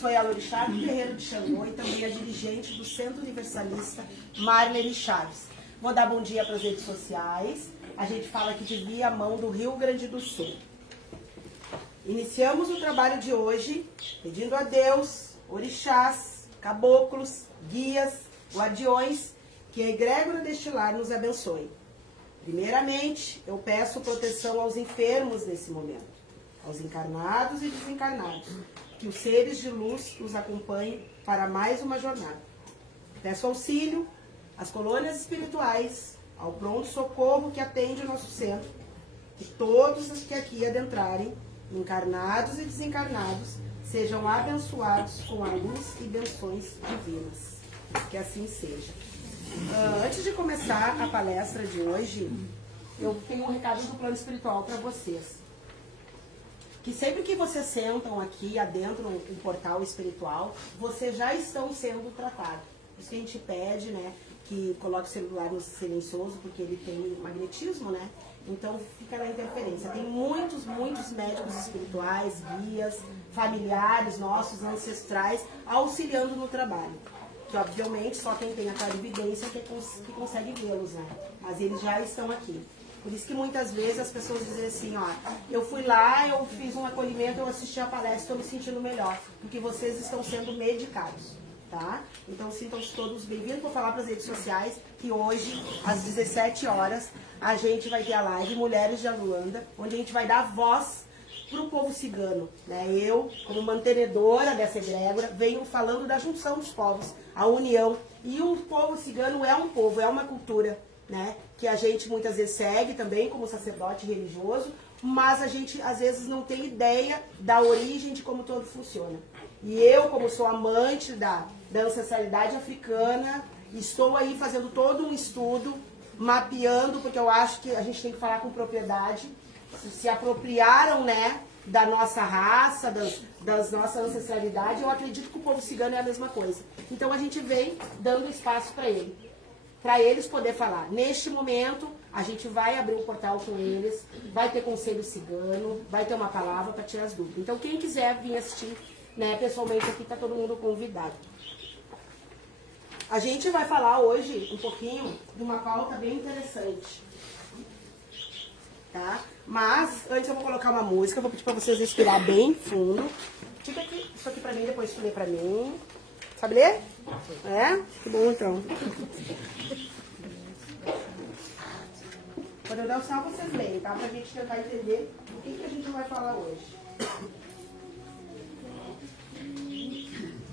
Sou a Lorixá do Terreiro de Xangô e também a dirigente do Centro Universalista Marlene Chaves. Vou dar bom dia para as redes sociais. A gente fala aqui de Viamão do Rio Grande do Sul. Iniciamos o trabalho de hoje pedindo a Deus, orixás, caboclos, guias, guardiões, que a egrégora deste lar nos abençoe. Primeiramente, eu peço proteção aos enfermos nesse momento, aos encarnados e desencarnados, que os seres de luz os acompanhem para mais uma jornada. Peço auxílio às colônias espirituais, ao pronto-socorro que atende o nosso centro, que todos os que aqui adentrarem, encarnados e desencarnados, sejam abençoados com a luz e bênçãos divinas. Que assim seja. Antes de começar a palestra de hoje, eu tenho um recado do plano espiritual para vocês. Que sempre que vocês sentam aqui, adentram um portal espiritual, vocês já estão sendo tratados. Por isso que a gente pede, né, que coloque o celular no silencioso, porque ele tem magnetismo, né? Então fica na interferência. Tem muitos médicos espirituais, guias, familiares nossos, ancestrais, auxiliando no trabalho. Que obviamente só quem tem a clarividência que consegue vê-los, né? Mas eles já estão aqui. Por isso que muitas vezes as pessoas dizem assim, ó, eu fui lá, eu fiz um acolhimento, eu assisti a palestra, estou me sentindo melhor, porque vocês estão sendo medicados, tá? Então sintam-se todos bem-vindos. Vou falar para as redes sociais que hoje, às 17 horas, a gente vai ter a live Mulheres de Aluanda, onde a gente vai dar voz para o povo cigano, né? Eu, como mantenedora dessa egrégora, venho falando da junção dos povos, a união. E o povo cigano é um povo, é uma cultura, né? Que a gente muitas vezes segue também como sacerdote religioso, mas a gente às vezes não tem ideia da origem de como todo funciona. E eu, como sou amante da ancestralidade africana, estou aí fazendo todo um estudo, mapeando, porque eu acho que a gente tem que falar com propriedade. Se apropriaram, né, da nossa raça, das nossas ancestralidades, eu acredito que o povo cigano é a mesma coisa. Então a gente vem dando espaço para eles poder falar. Neste momento, a gente vai abrir um portal com eles, vai ter conselho cigano, vai ter uma palavra para tirar as dúvidas. Então quem quiser vir assistir, né, pessoalmente aqui, está todo mundo convidado. A gente vai falar hoje um pouquinho de uma pauta bem interessante. Tá? Mas, antes eu vou colocar uma música, vou pedir pra vocês respirar bem fundo. Fica aqui, isso aqui pra mim, depois tu lê pra mim. Sabe ler? É? Que bom, então. Quando eu der o sinal, vocês leem, tá? Pra gente tentar entender o que a gente vai falar hoje.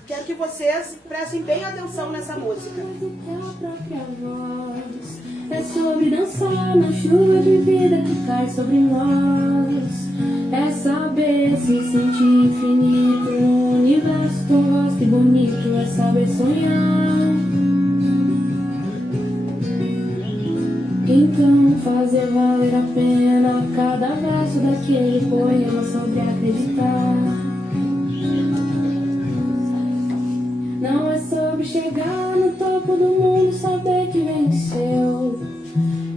Quero que vocês prestem bem atenção nessa música. É sobre dançar na chuva de vida que cai sobre nós. É saber se sentir infinito no universo tão vasto e bonito. É saber sonhar. Então fazer valer a pena cada verso daquele poema sobre acreditar. Não é sobre chegar no topo do mundo, saber que venceu.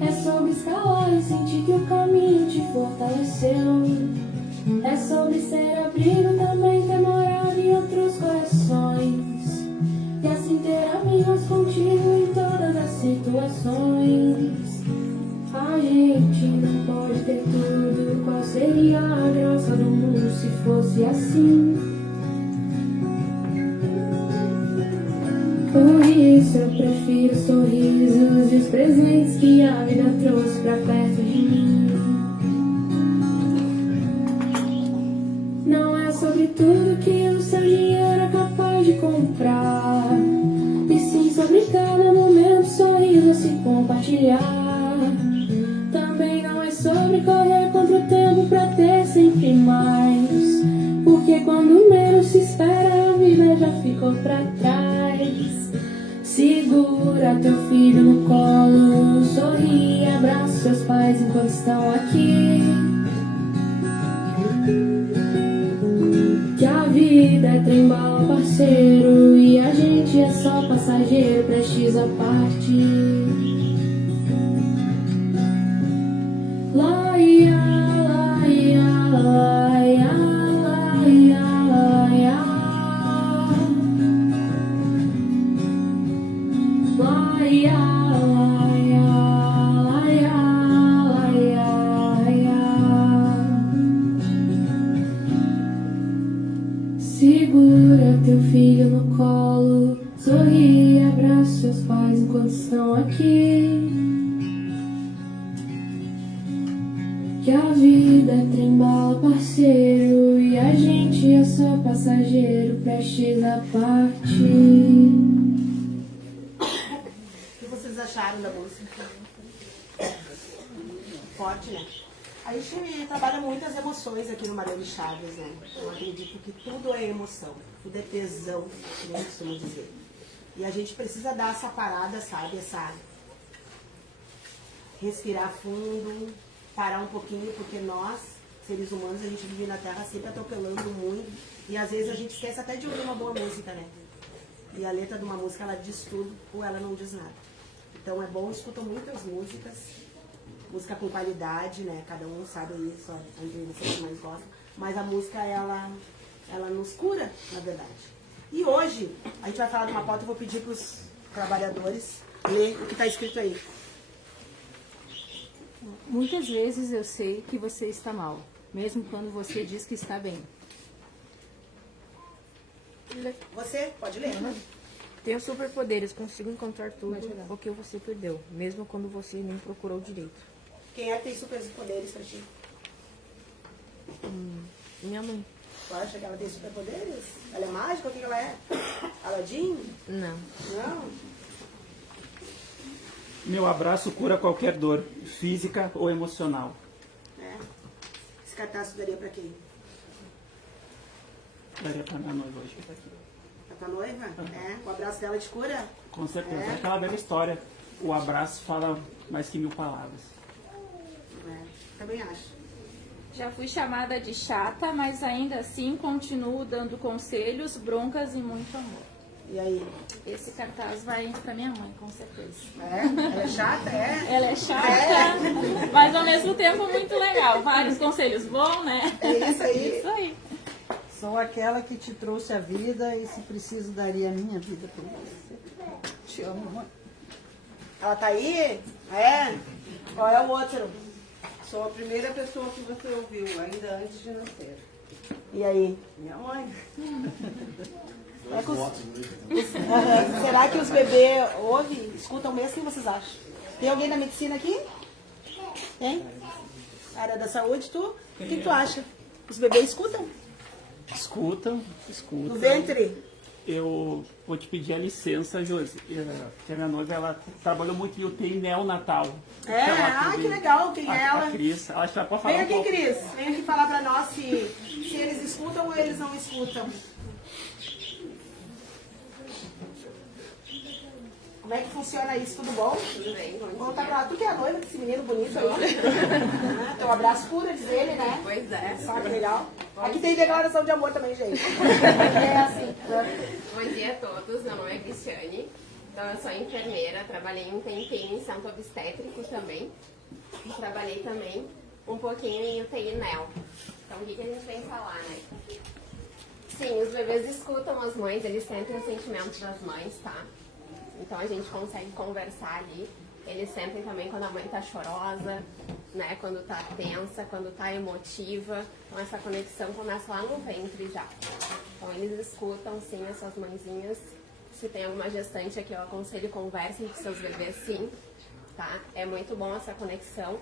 É sobre escalar e sentir que o caminho te fortaleceu. É sobre ser abrigo, também ter morado em outros corações. E assim ter amigos contigo em todas as situações. A gente não pode ter tudo. Qual seria a graça do mundo se fosse assim? Por isso eu prefiro sorrisos e os presentes que a vida trouxe pra perto de mim. Não é sobre tudo que o seu dinheiro é capaz de comprar, e sim sobre cada momento sorriso a se compartilhar. Também não é sobre correr contra o tempo pra ter sempre mais, porque quando menos se espera a vida já ficou pra trás. Segura teu filho no colo, sorri, abraça seus pais enquanto estão aqui. Que a vida é trem-bala, parceiro, e a gente é só passageiro, prestes a partir. Laia, laia, laia, laia, laia. prestes a partir. O que vocês acharam da música? Forte, né? A gente trabalha muitas emoções aqui no Mariane Chaves, né? Eu acredito que tudo é emoção, tudo é tesão, como eu costumo dizer. E a gente precisa dar essa parada, sabe? Essa respirar fundo, parar um pouquinho, porque nós, seres humanos, a gente vive na Terra sempre atropelando muito. E às vezes a gente esquece até de ouvir uma boa música, né? E a letra de uma música, ela diz tudo ou ela não diz nada. Então é bom, escutam muitas músicas, música com qualidade, né? Cada um sabe aí, só onde vocês mais gostam. Mas a música, ela nos cura, na verdade. E hoje, a gente vai falar de uma pauta, eu vou pedir para os trabalhadores ler o que está escrito aí. Muitas vezes eu sei que você está mal, mesmo quando você diz que está bem. Você pode ler? Tenho superpoderes, consigo encontrar tudo o que você perdeu, mesmo quando você nem procurou direito. Quem é que tem superpoderes pra ti? Minha mãe? Tu acha que ela tem superpoderes? Ela é mágica? O que ela é? Aladim? Não. Não? Meu abraço cura qualquer dor, física ou emocional. É. Esse cartaz tu daria pra quem? Daria pra minha noiva hoje que tá aqui. Pra tua noiva? É. O abraço dela te cura? Com certeza. É. É aquela velha história. O abraço fala mais que 1000 palavras. É. Também acho. Já fui chamada de chata, mas ainda assim continuo dando conselhos, broncas e muito amor. E aí? Esse cartaz vai pra minha mãe, com certeza. É? Ela é chata? É? Ela é chata, mas ao mesmo tempo muito legal. Vários conselhos bons, né? É isso aí. Isso aí. Sou aquela que te trouxe a vida e, se preciso, daria a minha vida por você. Te amo, mãe. Ela tá aí? É? Qual é o outro? Sou a primeira pessoa que você ouviu, ainda antes de nascer. E aí? Minha mãe. É que Aham. Será que os bebês ouvem, escutam mesmo? O que vocês acham? Tem alguém da medicina aqui? Tem? Área da saúde, tu? O que tu acha? Os bebês escutam? Escutam. No ventre? Eu vou te pedir a licença, Josi, porque a minha noiva, ela trabalhou muito em UTI neonatal. É? Então, Ah, que legal. Quem é ela? A Cris, ela já pode falar Vem um aqui, pouco. Cris. Vem aqui falar pra nós se eles escutam ou eles não escutam. Como é que funciona isso? Tudo bom? Tudo bem, bom Conta dia. pra lá. Tu que é a noiva desse menino bonito aí. Teu abraço cura, diz ele, né? Pois é. Sabe, legal. Aqui tem declaração de amor também, gente. Aqui é assim. Bom dia a todos, meu nome é Cristiane, então eu sou enfermeira, trabalhei um tempinho em centro obstétrico também, e trabalhei também um pouquinho em UTI NEO. Então o que a gente vem falar, né? Sim, os bebês escutam as mães, eles sentem os sentimentos das mães, tá? Então a gente consegue conversar ali. Eles sentem também quando a mãe tá chorosa, né? Quando tá tensa, quando tá emotiva. Então essa conexão começa lá no ventre já. Então eles escutam sim essas mãezinhas. Se tem alguma gestante aqui, eu aconselho conversem com seus bebês sim, tá? É muito bom essa conexão.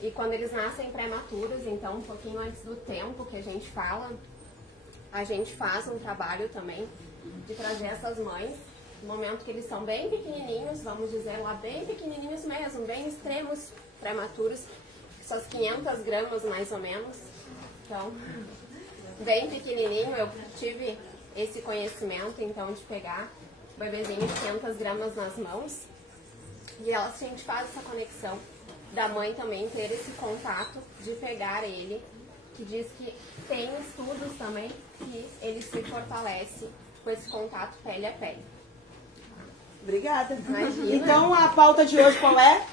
E quando eles nascem prematuros, então um pouquinho antes do tempo que a gente fala, a gente faz um trabalho também de trazer essas mães no momento que eles são bem pequenininhos, vamos dizer lá, bem pequenininhos mesmo, bem extremos, prematuros, essas 500 gramas mais ou menos. Então, bem pequenininho, eu tive esse conhecimento, então, de pegar o bebezinho de 500 gramas nas mãos e a gente faz essa conexão da mãe também ter esse contato de pegar ele, que diz que tem estudos também que ele se fortalece com esse contato pele a pele. Obrigada. Imagina. Então a pauta de hoje qual é?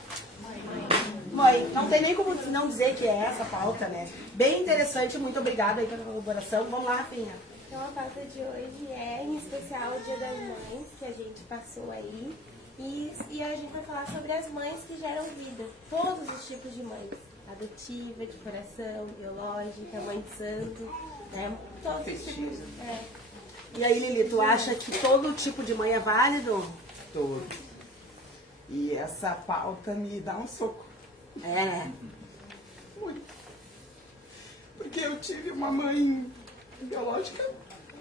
Mãe, não tem nem como não dizer que é essa pauta, né? Bem interessante, muito obrigada aí pela colaboração. Vamos lá, Rafinha. Então a pauta de hoje é, em especial, o Dia das Mães, que a gente passou aí. E a gente vai falar sobre as mães que geram vida. Todos os tipos de mães. Adotiva, de coração, biológica, mãe de santo, né? Todos os tipos. É. E aí, Lili, tu acha que todo tipo de mãe é válido? Todo. E essa pauta me dá um soco. É, né? Muito. Porque eu tive uma mãe biológica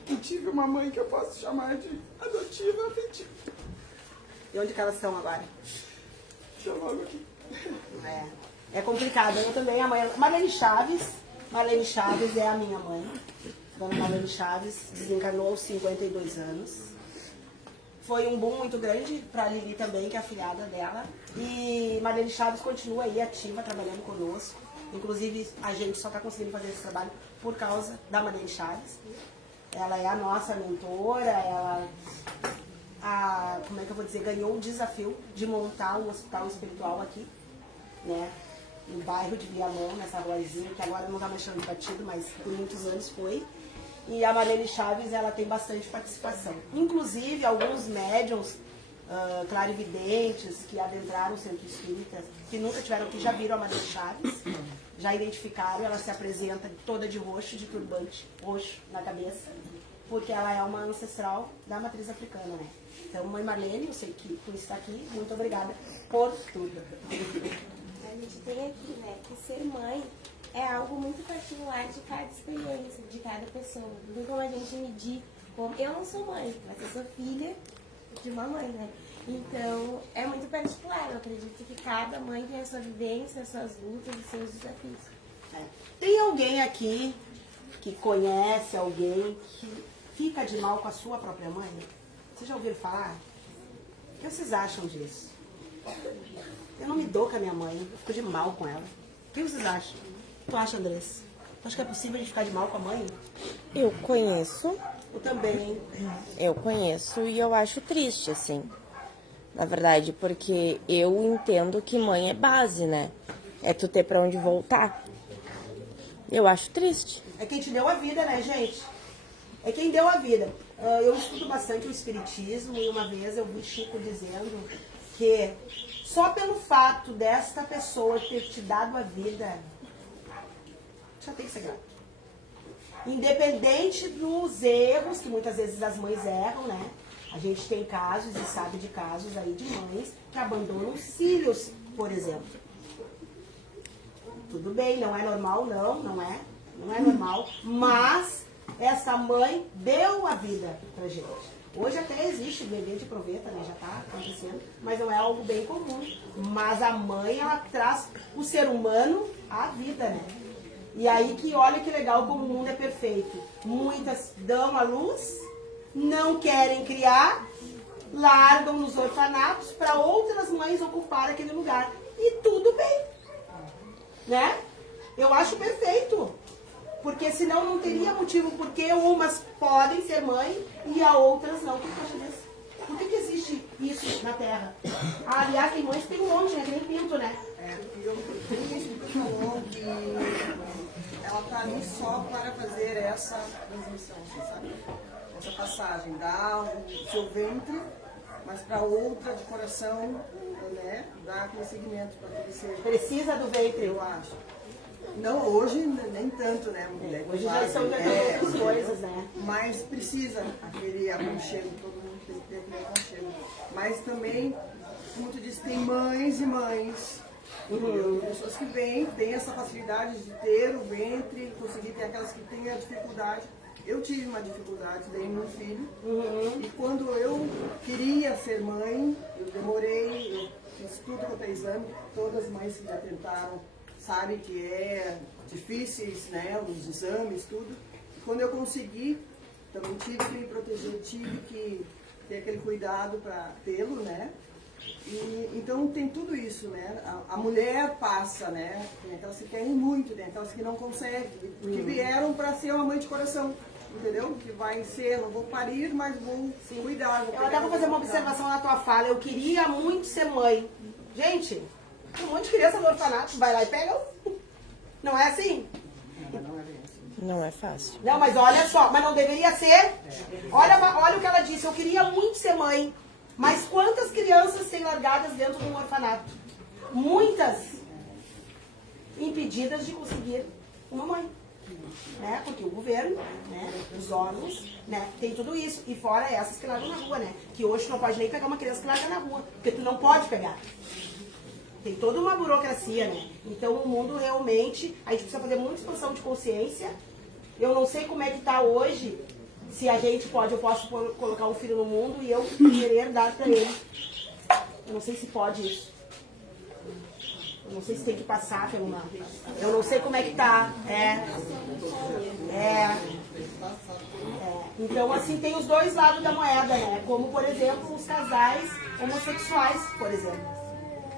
e tive uma mãe que eu posso chamar de adotiva afetiva. E onde que elas estão agora? Deixa eu logo aqui. É complicado. Eu também, a mãe... Marlene Chaves é a minha mãe. Dona Marlene Chaves desencarnou aos 52 anos. Foi um boom muito grande para a Lili também, que é a filhada dela. E Marlene Chaves continua aí ativa, trabalhando conosco. Inclusive, a gente só está conseguindo fazer esse trabalho por causa da Marlene Chaves. Ela é a nossa mentora, ela... como é que eu vou dizer, ganhou o desafio de montar um hospital espiritual aqui, né, no bairro de Viamão, nessa ruazinha, que agora não está mais chamando de partido, mas por muitos anos foi. E a Marlene Chaves, ela tem bastante participação. Inclusive, alguns médiums, clarividentes, que adentraram o centro espírita, que nunca tiveram aqui, já viram a Marlene Chaves, já identificaram, ela se apresenta toda de roxo, de turbante roxo na cabeça, porque ela é uma ancestral da matriz africana, né? Então, mãe Marlene, eu sei que por estar aqui, muito obrigada por tudo. A gente tem aqui, né, que ser mãe é algo muito particular de cada experiência, de cada pessoa. Não tem como a gente medir. Eu não sou mãe, mas eu sou filha de uma mãe, né? Então, é muito particular. Eu acredito que cada mãe tem a sua vivência, as suas lutas e seus desafios. Tem alguém aqui que conhece alguém que fica de mal com a sua própria mãe? Vocês já ouviram falar? O que vocês acham disso? Eu não me dou com a minha mãe, eu fico de mal com ela. O que vocês acham? Tu acha, Andressa? Tu acha que é possível a gente ficar de mal com a mãe? Eu conheço. Eu também. Eu conheço e eu acho triste, assim. Na verdade, porque eu entendo que mãe é base, né? É tu ter pra onde voltar. Eu acho triste. É quem te deu a vida, né, gente? É quem deu a vida. Eu estudo bastante o espiritismo e uma vez eu vi Chico dizendo que só pelo fato desta pessoa ter te dado a vida, já tem que ser grato. Independente dos erros, que muitas vezes as mães erram, né? A gente tem casos e sabe de casos aí de mães que abandonam os filhos, por exemplo. Tudo bem, não é normal, não é normal, mas essa mãe deu a vida pra gente. Hoje até existe bebê de proveta, né? Já tá acontecendo, mas não é algo bem comum. Mas a mãe, ela traz o ser humano à vida, né? E aí que olha que legal como o mundo é perfeito. Muitas dão a luz, não querem criar, largam nos orfanatos para outras mães ocupar aquele lugar. E tudo bem, né? Eu acho perfeito. Porque senão não teria motivo porque umas podem ser mãe e a outras não. Por que existe isso na Terra? Aliás, tem mães que tem um monte, né? Que nem pinto, né? O falou que ela está ali só para fazer essa transmissão, sabe? Essa passagem da o seu ventre, mas para outra de coração, né? Dar aquele segmento para aquele ser. Precisa do ventre, eu acho. Não, hoje nem tanto, né? Hoje já estão inventando outras coisas, né? Mas precisa aquele aconchego, todo mundo tem que ter aquele aconchego. Mas também, como tu disse, tem mães e mães. Pessoas que vêm, têm essa facilidade de ter o ventre, conseguir ter aquelas que têm a dificuldade. Eu tive uma dificuldade, dei meu filho. E quando eu queria ser mãe, eu demorei, eu fiz tudo quanto é exame, todas as mães que já tentaram sabem que é difíceis, né, os exames, tudo. E quando eu consegui, também tive que me proteger, tive que ter aquele cuidado para tê-lo, né? E, então tem tudo isso, né? A mulher passa, né? Tem aquelas que querem muito, tem aquelas que não conseguem, que vieram para ser uma mãe de coração, entendeu? Que vai ser, não vou parir, mas vou cuidar. Eu até vou fazer uma observação na tua fala. Eu queria muito ser mãe. Gente, tem um monte de criança no orfanato, vai lá e pega um. Não é assim? Não é fácil. Não, mas olha só, mas não deveria ser. Olha o que ela disse, eu queria muito ser mãe. Mas quantas crianças tem largadas dentro de um orfanato? Muitas impedidas de conseguir uma mãe. Né? Porque o governo, né? Os órgãos, né? Tem tudo isso. E fora essas que largam na rua, né? Que hoje tu não pode nem pegar uma criança que larga na rua. Porque tu não pode pegar. Tem toda uma burocracia, né? Então o mundo realmente, a gente precisa fazer muita expansão de consciência. Eu não sei como é que tá hoje Se a gente pode, eu posso colocar um filho no mundo e eu querer dar pra ele. Eu não sei se pode isso. Eu não sei se tem que passar pelo mar. Eu não sei como é que tá. Então, assim, tem os dois lados da moeda, né? Como, por exemplo, os casais homossexuais, por exemplo.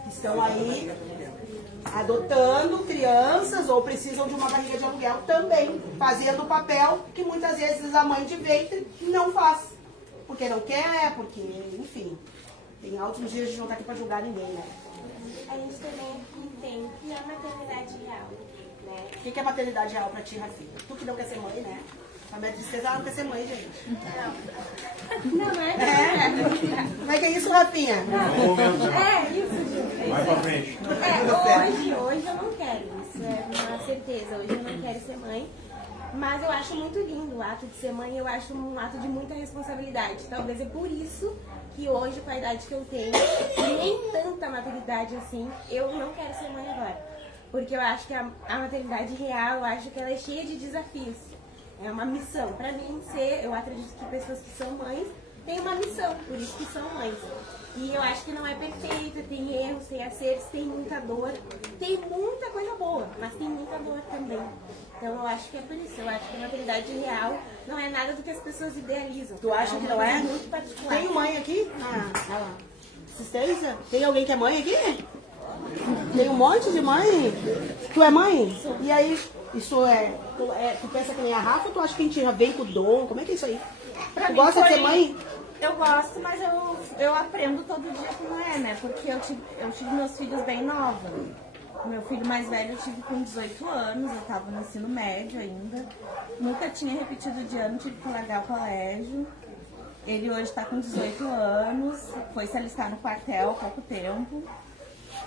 Que estão aí adotando crianças ou precisam de uma barriga de aluguel também, fazendo o papel que muitas vezes a mãe de ventre não faz. Porque não quer, porque, enfim. Tem altos dias de não estar aqui para julgar ninguém, né? A gente também tem que é a maternidade real, né? O que é maternidade real pra ti, Rafinha? Tu que não quer ser mãe, né? A minha tristeza não quer ser mãe, gente. Não é? Como é que é isso, Rafinha? Isso, gente. Vai pra frente. Hoje eu não quero, isso é uma certeza. Hoje eu não quero ser mãe. Mas eu acho muito lindo o ato de ser mãe, eu acho um ato de muita responsabilidade. Talvez é por isso que hoje, com a idade que eu tenho, e nem tanta maternidade assim, eu não quero ser mãe agora. Porque eu acho que a maternidade real, eu acho que ela é cheia de desafios. É uma missão. Pra mim, eu acredito que pessoas que são mães têm uma missão, por isso que são mães. E eu acho que não é perfeita, tem erros, tem acertos, tem muita dor, tem muita coisa boa, mas tem muita dor também. Então eu acho que é por isso, eu acho que a maternidade real não é nada do que as pessoas idealizam. Tu acha que não é? Muito particular. Tem mãe aqui? Assistência? Tem alguém que é mãe aqui? Tem um monte de mãe? Tu é mãe? E aí, isso tu pensa que nem a Rafa ou tu acha que a gente já vem com o dom? Como é que é isso aí? Tu gosta de ser mãe? Eu gosto, mas eu aprendo todo dia como é, né? Porque eu tive meus filhos bem novos. O meu filho mais velho eu tive com 18 anos, eu tava no ensino médio ainda. Nunca tinha repetido de ano, tive que largar o colégio. Ele hoje tá com 18 anos, foi se alistar no quartel há pouco tempo.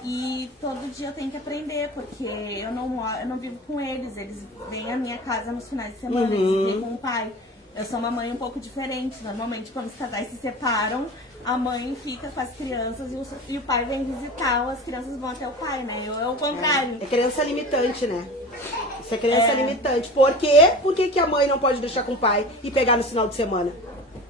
E todo dia eu tenho que aprender, porque eu não vivo com eles. Eles vêm à minha casa nos finais de semana, eles vêm com o pai. Eu sou uma mãe um pouco diferente. Normalmente, quando os casais se separam, a mãe fica com as crianças e o pai vem visitar, ou as crianças vão até o pai, né? É o contrário. É criança limitante, né? Isso é criança limitante. Por quê? Por que a mãe não pode deixar com o pai e pegar no final de semana?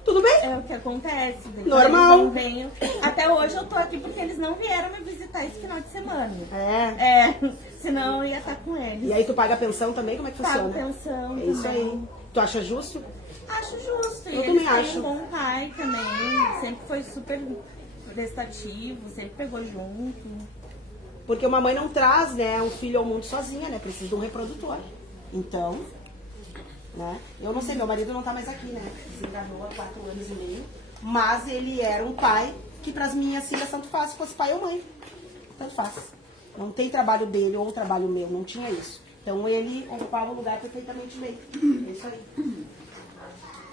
Tudo bem? É o que acontece. Normal. Não venham. Até hoje eu tô aqui porque eles não vieram me visitar esse final de semana. Senão eu ia estar com eles. E aí tu paga a pensão também? Como é que funciona? Pago pensão. É isso aí. Tu acha justo? Acho justo. Eu e também ele acho. tem um bom pai também. Sempre foi super prestativo, sempre pegou junto. Porque uma mãe não traz, né, um filho ao mundo sozinha, né? Precisa de um reprodutor. Então, né? Eu não sei, meu marido não tá mais aqui, né? Desencarnou há 4 anos e meio. Mas ele era um pai que pras minhas filhas tanto faz se fosse pai ou mãe. Tanto faz. Não tem trabalho dele ou trabalho meu, não tinha isso. Então ele ocupava o lugar perfeitamente bem. É isso aí.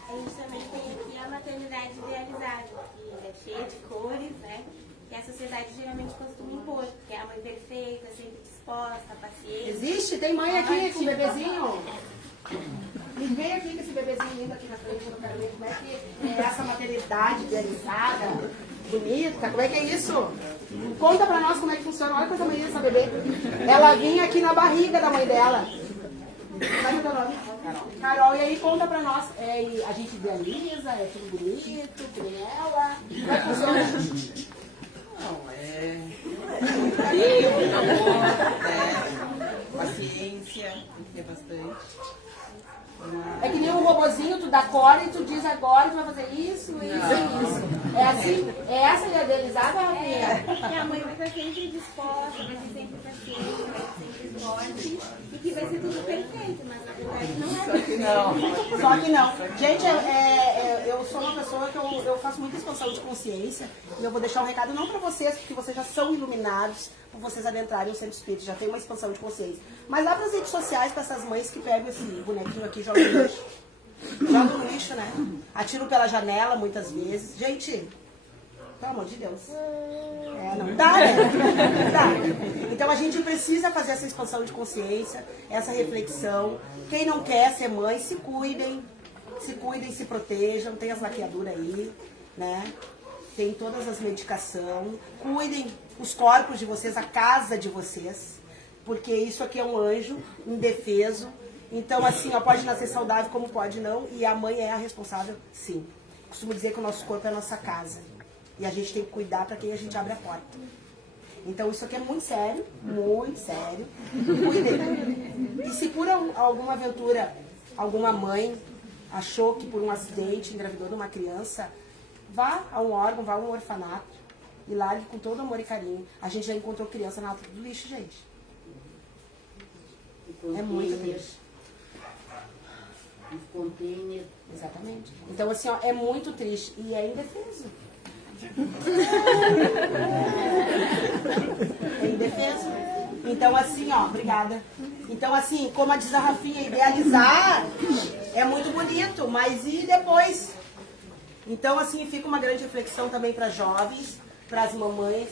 A gente também tem aqui a maternidade idealizada, que é cheia de cores, né? Que a sociedade geralmente costuma impor, que é a mãe perfeita, sempre disposta, paciente. Existe? Tem mãe aqui com bebezinho? Me vem aqui com esse bebezinho lindo aqui na frente, eu quero ver como é que é essa maternidade idealizada, bonita, como é que é isso? Conta pra nós como é que funciona, olha que coisa bonita essa bebê. Ela vinha aqui na barriga da mãe dela. Vai meu nome? Carol, e aí conta pra nós, a gente idealiza, é tudo bonito, tem ela, como é que funciona? Não, carinho, amor, paciência, tem que ter bastante. É que nem um robozinho, tu dá cor e tu diz agora tu vai fazer isso, isso e isso. É assim? É essa a idealizada, Rafinha? Que a mãe vai estar sempre disposta, vai ser sempre paciente, vai ser sempre forte e que vai ser tudo perfeito, mas na verdade não é. Só que não. Gente, eu sou uma pessoa que eu faço muita expansão de consciência e eu vou deixar um recado não pra vocês, porque vocês já são iluminados, por vocês adentrarem o centro espírita, já tem uma expansão de consciência. Mas lá pras redes sociais, pra essas mães que pegam esse bonequinho aqui e jogam no lixo. Jogam no lixo, né? Atiram pela janela muitas vezes. Gente, pelo amor de Deus. Não dá, né? Não dá. Então a gente precisa fazer essa expansão de consciência, essa reflexão. Quem não quer ser mãe, se cuidem, se protejam, tem as laqueaduras aí, né? Tem todas as medicações. Cuidem os corpos de vocês, a casa de vocês. Porque isso aqui é um anjo indefeso Então, assim, ó, pode nascer saudável como pode não, e a mãe é a responsável, sim. Costumo dizer que o nosso corpo é a nossa casa. E a gente tem que cuidar para quem a gente abre a porta. Então, isso aqui é muito sério, muito sério. Cuidem. E se por alguma aventura, alguma mãe achou que por um acidente engravidou de uma criança, vá a um órgão, vá a um orfanato e largue com todo amor e carinho. A gente já encontrou criança na alta do lixo, gente. É muito triste. Exatamente. Então, assim, ó, é muito triste e é indefeso. É indefeso. Então, assim, ó, obrigada. Então, assim, como diz a Rafinha, idealizar é muito bonito, mas e depois? Então, assim, fica uma grande reflexão também para jovens, para as mamães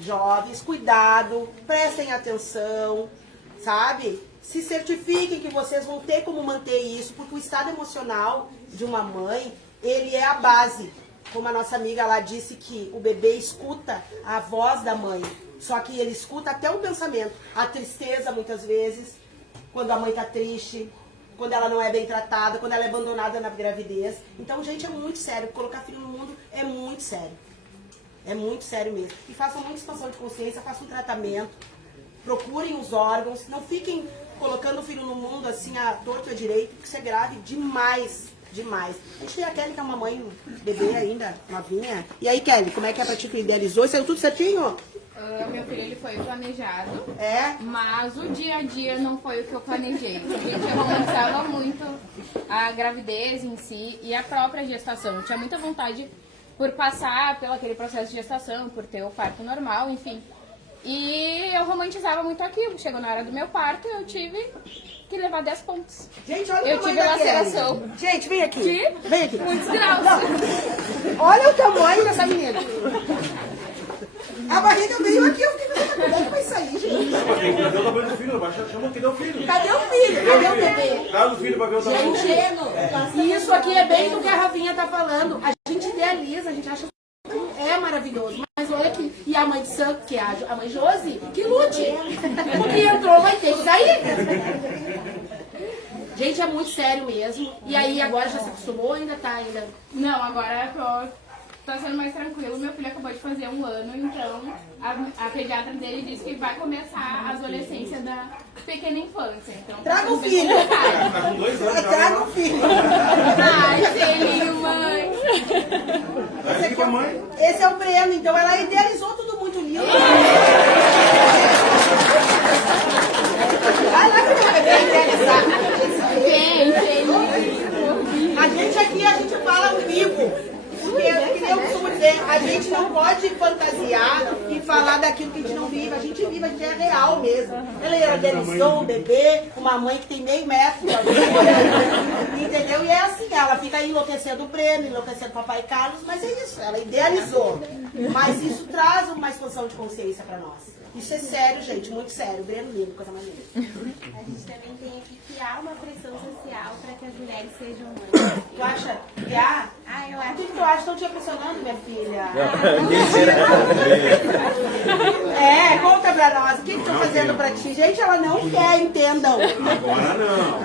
jovens. Cuidado, prestem atenção, sabe? Se certifiquem que vocês vão ter como manter isso, porque o estado emocional de uma mãe, ele é a base. Como a nossa amiga lá disse que o bebê escuta a voz da mãe, só que ele escuta até o pensamento. A tristeza, muitas vezes, quando a mãe tá triste, quando ela não é bem tratada, quando ela é abandonada na gravidez. Então, gente, é muito sério. Colocar filho no mundo é muito sério. É muito sério mesmo. E façam muita expansão de consciência, façam um tratamento, procurem os órgãos, não fiquem colocando o filho no mundo assim, a torto e a direito, porque isso é grave demais, demais. A gente tem a Kelly, que é uma mãe bebê ainda, novinha. E aí, Kelly, como é que é pra ti que idealizou? Saiu tudo certinho? Meu filho, ele foi planejado, mas o dia a dia não foi o que eu planejei. A gente romantizava muito a gravidez em si e a própria gestação. Eu tinha muita vontade por passar pelo aquele processo de gestação, por ter o parto normal, enfim. E eu romantizava muito aquilo. Chegou na hora do meu parto, eu tive que levar 10 pontos. Gente, olha eu o tamanho tive da laceração. Kelly. Gente, vem aqui. Vem aqui. Muitos graus. Olha o tamanho dessa menina. A barriga veio aqui, eu fiquei pensando, como é que vai sair, gente? Cadê o tamanho do filho? Chama que deu o filho. Cadê o filho? Cadê o bebê? Traz o filho pra ver o tamanho do filho. Gente, isso aqui é bem do que a Rafinha tá falando. A gente idealiza, a gente acha que é maravilhoso. Mas olha aqui, e a mãe de santo, que é a mãe Josi, que lute. O que entrou vai ter que sair. Gente, é muito sério mesmo. E aí, agora já se acostumou ou ainda tá ainda? Não, agora tá sendo mais tranquilo. Meu filho acabou de fazer 1 ano, então a pediatra dele disse que vai começar a adolescência da pequena infância. Então, traga o filho! Tá com 2 anos. Traga o filho! Ai, selinho, mãe! Esse é o Breno, então ela idealizou tudo muito lindo. Vai lá que vai ver idealizar. A gente aqui, a gente fala ao vivo. Porque, que nem eu costumo dizer, a gente não pode fantasiar e falar daquilo que a gente não vive. A gente vive, a gente é real mesmo. Ela idealizou um bebê, uma mãe que tem meio metro de altura, entendeu? E é assim, ela fica enlouquecendo o Breno, enlouquecendo o papai Carlos, mas é isso, ela idealizou. Mas isso traz uma expansão de consciência para nós. Isso é sério, gente, muito sério. Breno lindo, coisa mais linda. A gente também tem que criar uma pressão social para que as mulheres sejam mães. Tu acha? Criar? Ah, eu acho. O que tu acha? Estão te impressionando, minha filha? Conta pra nós. O que estão fazendo pra ti? Gente, ela não quer, entendam. Agora não.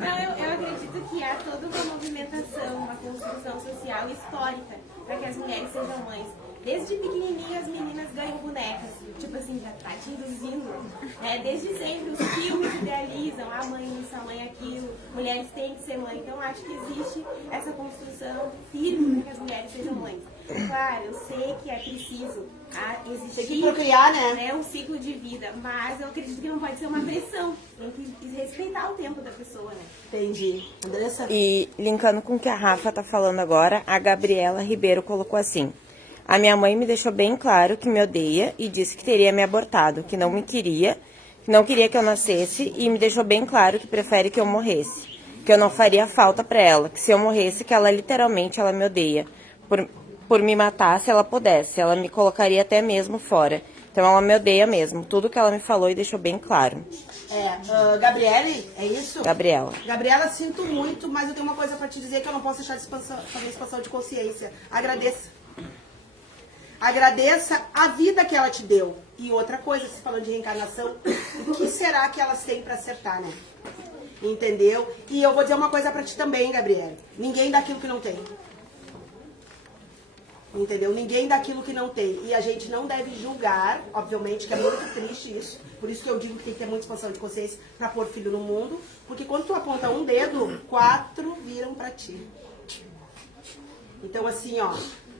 Não, eu acredito que há toda uma movimentação, uma construção social histórica para que as mulheres sejam mães. Desde pequenininhas, as meninas ganham bonecas. Tipo assim, já tá te induzindo. Desde sempre, os filmes idealizam a mãe isso, a mãe aquilo. Mulheres têm que ser mãe. Então, acho que existe essa construção firme para que as mulheres sejam mães. Claro, eu sei que é preciso existir... Tem que procriar, né? Um ciclo de vida. Mas eu acredito que não pode ser uma pressão. Tem que respeitar o tempo da pessoa, né? Entendi. Andressa? E, linkando com o que a Rafa tá falando agora, a Gabriela Ribeiro colocou assim: a minha mãe me deixou bem claro que me odeia e disse que teria me abortado, que não me queria, que não queria que eu nascesse e me deixou bem claro que prefere que eu morresse, que eu não faria falta pra ela, que se eu morresse, que ela literalmente ela me odeia. Por me matar, se ela pudesse, ela me colocaria até mesmo fora. Então ela me odeia mesmo, tudo que ela me falou e deixou bem claro. Gabriele, é isso? Gabriela. Gabriela, sinto muito, mas eu tenho uma coisa pra te dizer que eu não posso deixar de fazer expansão de consciência. Agradeça. Agradeça a vida que ela te deu. E outra coisa, se falando de reencarnação, o que será que elas têm para acertar, né? Entendeu? E eu vou dizer uma coisa pra ti também, Gabriela. Ninguém dá aquilo que não tem. Entendeu? Ninguém dá aquilo que não tem. E a gente não deve julgar, obviamente, que é muito triste isso. Por isso que eu digo que tem que ter muita expansão de consciência pra pôr filho no mundo. Porque quando tu aponta um dedo, 4 viram pra ti. Então, assim, ó,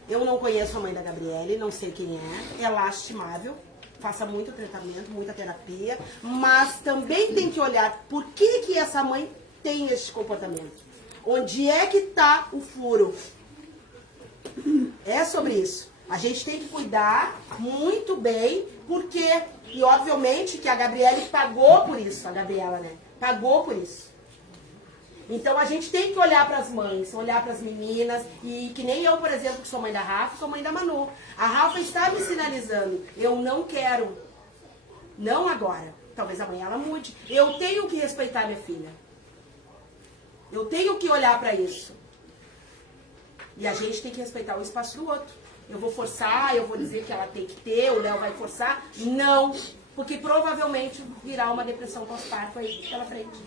eu não conheço a mãe da Gabriele, não sei quem é lastimável, faça muito tratamento, muita terapia, mas também tem que olhar por que essa mãe tem esse comportamento. Onde é que tá o furo? É sobre isso. A gente tem que cuidar muito bem, porque, e obviamente que a Gabriele pagou por isso, a Gabriela, né? Pagou por isso. Então a gente tem que olhar para as mães, olhar para as meninas, e que nem eu, por exemplo, que sou mãe da Rafa, sou mãe da Manu. A Rafa está me sinalizando, eu não quero, não agora. Talvez amanhã ela mude. Eu tenho que respeitar minha filha. Eu tenho que olhar para isso. E a gente tem que respeitar o espaço do outro. Eu vou forçar, eu vou dizer que ela tem que ter, o Léo vai forçar. Não, porque provavelmente virá uma depressão pós-parto aí pela frente.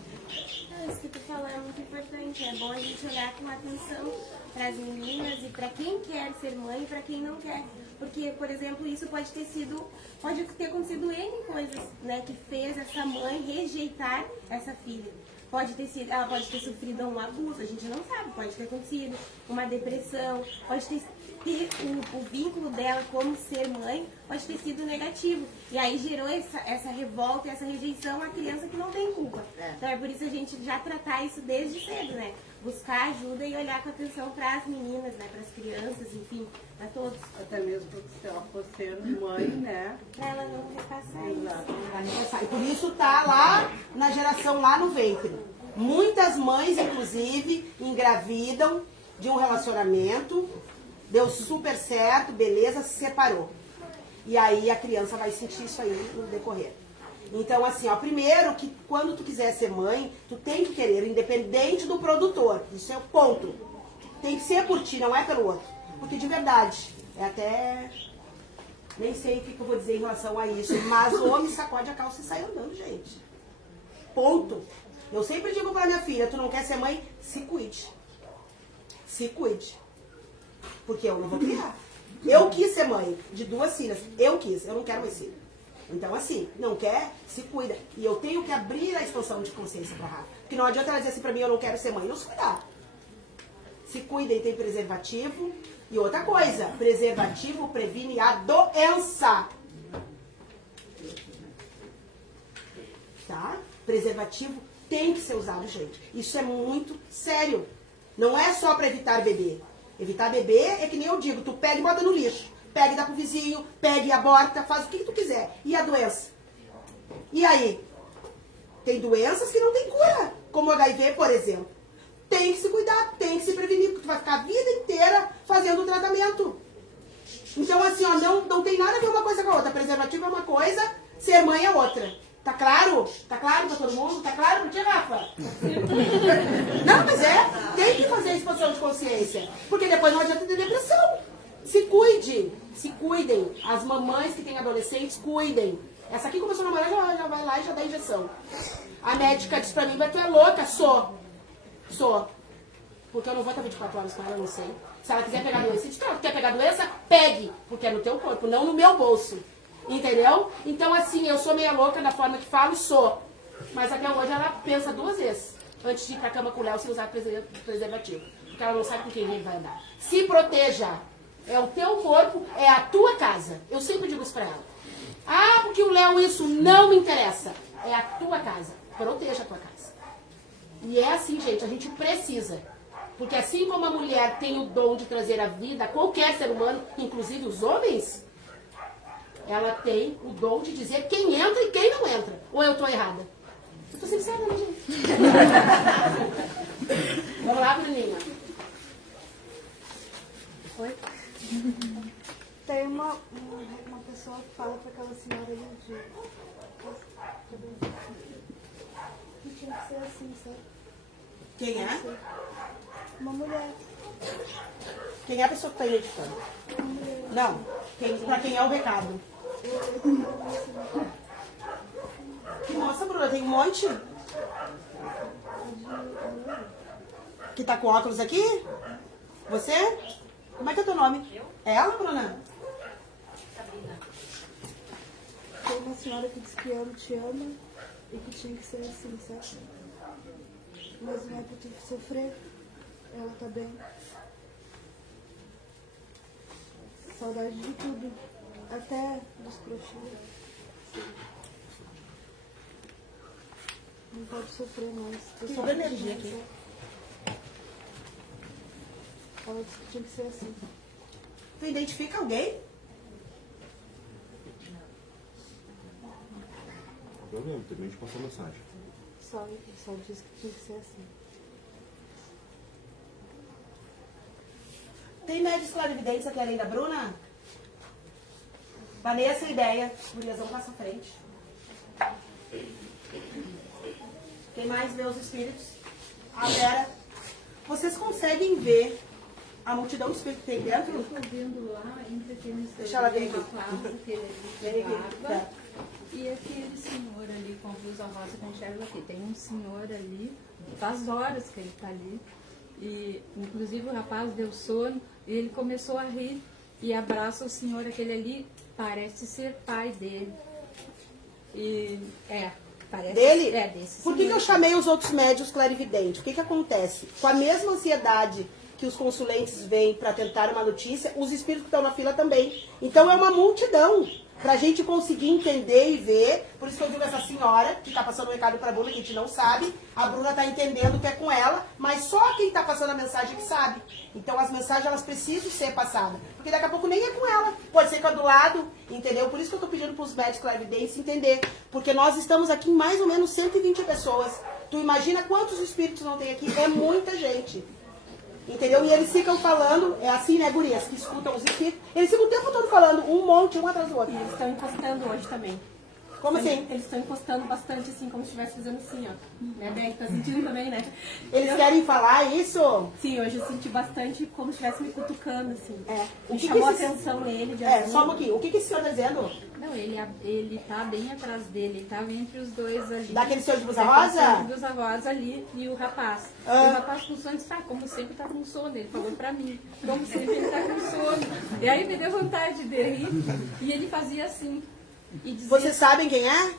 Isso que tu falou é muito importante. É bom a gente olhar com atenção para as meninas e para quem quer ser mãe e para quem não quer. Porque, por exemplo, isso pode ter acontecido N coisas, né, que fez essa mãe rejeitar essa filha. Ela pode ter sofrido um abuso, a gente não sabe, pode ter acontecido uma depressão, pode ter o vínculo dela como ser mãe pode ter sido negativo. E aí gerou essa revolta, essa rejeição à criança que não tem culpa. Então é por isso a gente já tratar isso desde cedo, né? Buscar ajuda e olhar com atenção para as meninas, né? Para as crianças, enfim, para todos. Até mesmo se ela for sendo mãe, né? Para ela não repassar isso. E por isso tá lá na geração, lá no ventre. Muitas mães, inclusive, engravidam de um relacionamento, deu super certo, beleza, se separou. E aí a criança vai sentir isso aí no decorrer. Então, assim, ó, primeiro que quando tu quiser ser mãe, tu tem que querer, independente do produtor. Isso é o ponto. Tem que ser por ti, não é pelo outro. Porque de verdade, é até... Nem sei o que eu vou dizer em relação a isso, mas o homem sacode a calça e sai andando, gente. Ponto. Eu sempre digo pra minha filha, tu não quer ser mãe? Se cuide. Se cuide. Porque eu não vou criar. Eu quis ser mãe de 2 filhas. Eu quis, eu não quero mais filho. Então, assim, não quer, se cuida. E eu tenho que abrir a expansão de consciência pra Rafa. Porque não adianta ela dizer assim pra mim, eu não quero ser mãe. Não se cuidar. Se cuida e tem preservativo. E outra coisa, preservativo previne a doença. Tá? Preservativo tem que ser usado, gente. Isso é muito sério. Não é só pra evitar bebê. Evitar bebê é que nem eu digo, tu pega e bota no lixo. Pega e dá pro vizinho, pega e aborta, faz o que tu quiser. E a doença? E aí? Tem doenças que não tem cura. Como o HIV, por exemplo. Tem que se cuidar, tem que se prevenir, porque tu vai ficar a vida inteira fazendo o tratamento. Então, assim, ó, não tem nada a ver uma coisa com a outra. Preservativo é uma coisa, ser mãe é outra. Tá claro? Tá claro pra todo mundo? Tá claro pra ti, Rafa? Não, mas tem que fazer a expansão de consciência. Porque depois não adianta ter depressão. Se cuide, se cuidem. As mamães que têm adolescentes, cuidem. Essa aqui começou a namorar, já vai lá e já dá injeção. A médica disse pra mim, mas tu é louca? Sou. Porque eu não vou estar 24 horas com ela, não sei. Se ela quiser pegar doença, se tu quer pegar doença, pegue. Porque é no teu corpo, não no meu bolso. Entendeu? Então, assim, eu sou meio louca da forma que falo, sou. Mas até hoje ela pensa 2 vezes antes de ir pra cama com o Léo sem usar preservativo. Porque ela não sabe com quem ele vai andar. Se proteja. É o teu corpo, é a tua casa. Eu sempre digo isso pra ela. Ah, porque o Léo isso não me interessa. É a tua casa. Proteja a tua casa. E é assim, gente, a gente precisa. Porque assim como a mulher tem o dom de trazer a vida a qualquer ser humano, inclusive os homens, ela tem o dom de dizer quem entra e quem não entra. Ou eu tô errada? Eu tô sincera, né, gente? Vamos lá, Bruninha. Oi? Tem uma pessoa que fala pra aquela senhora ali que tinha que ser assim, sabe? Quem é? Uma mulher. Quem é a pessoa que tá identificando? Não. Pra quem é o recado? Nossa, Bruna, tem um monte. Que tá com óculos aqui? Você? Como é que é o teu nome? É ela, Bruna? Tem uma senhora que diz que te ama e que tinha que ser assim, sabe? Mas não é pra tu sofrer. Ela tá bem. Saudade de tudo. Até dos crochês. Não pode sofrer mais. Tem toda energia aqui. Ela disse que tinha que ser assim. Tu identifica alguém? Eu lembro, também de passar mensagem. Só disse que tinha que ser assim. Tem médios clarividentes aqui além da Bruna? Planei essa ideia. Guriazão passa à frente. Quem mais vê os espíritos? A Vera. Vocês conseguem ver a multidão de espíritos que tem dentro? Eu estou vendo lá, Deixa ela vir aqui. Aquele barba, e aquele senhor ali com a blusa rosa que eu enxergo aqui. Tem um senhor ali, faz horas que ele está ali. E inclusive o rapaz deu sono e ele começou a rir e abraça o senhor aquele ali, parece ser pai dele. E parece Dele? desse Por que senhor. eu chamei os outros médios clarividentes? O que acontece? Com a mesma ansiedade que os consulentes vêm para tentar uma notícia, os espíritos que estão na fila também. Então é uma multidão. Pra gente conseguir entender e ver, por isso que eu digo essa senhora, que tá passando um recado pra Bruna, que a gente não sabe, a Bruna tá entendendo que é com ela, mas só quem tá passando a mensagem que sabe. Então as mensagens, elas precisam ser passadas, porque daqui a pouco nem é com ela, pode ser com a do lado, entendeu? Por isso que eu tô pedindo pros médicos clarividentes entender, porque nós estamos aqui em mais ou menos 120 pessoas. Tu imagina quantos espíritos não tem aqui? É muita gente. Entendeu? E eles ficam falando, é assim, né, gurias, que escutam os espíritos, eles ficam o tempo todo falando, um monte, um atrás do outro. E eles estão encostando hoje também. Como assim? Eles estão encostando bastante, assim, como se estivesse fazendo assim, ó. Né, Beth? Tá sentindo também, né? Eles querem falar isso? Sim, hoje eu senti bastante como se estivesse me cutucando, assim. O que chamou a esse- atenção nele. Só um pouquinho. O que esse senhor tá dizendo? Não, ele tá bem atrás dele, ele tava entre os dois ali. Daquele senhor de blusa Daquele rosa? senhor de blusa rosa ali e o rapaz. Ah. E o rapaz com sono disse, como sempre tá com sono. Ele falou pra mim, como sempre ele tá com sono. E aí me deu vontade de rir e ele fazia assim. E dizia, Vocês sabem quem é?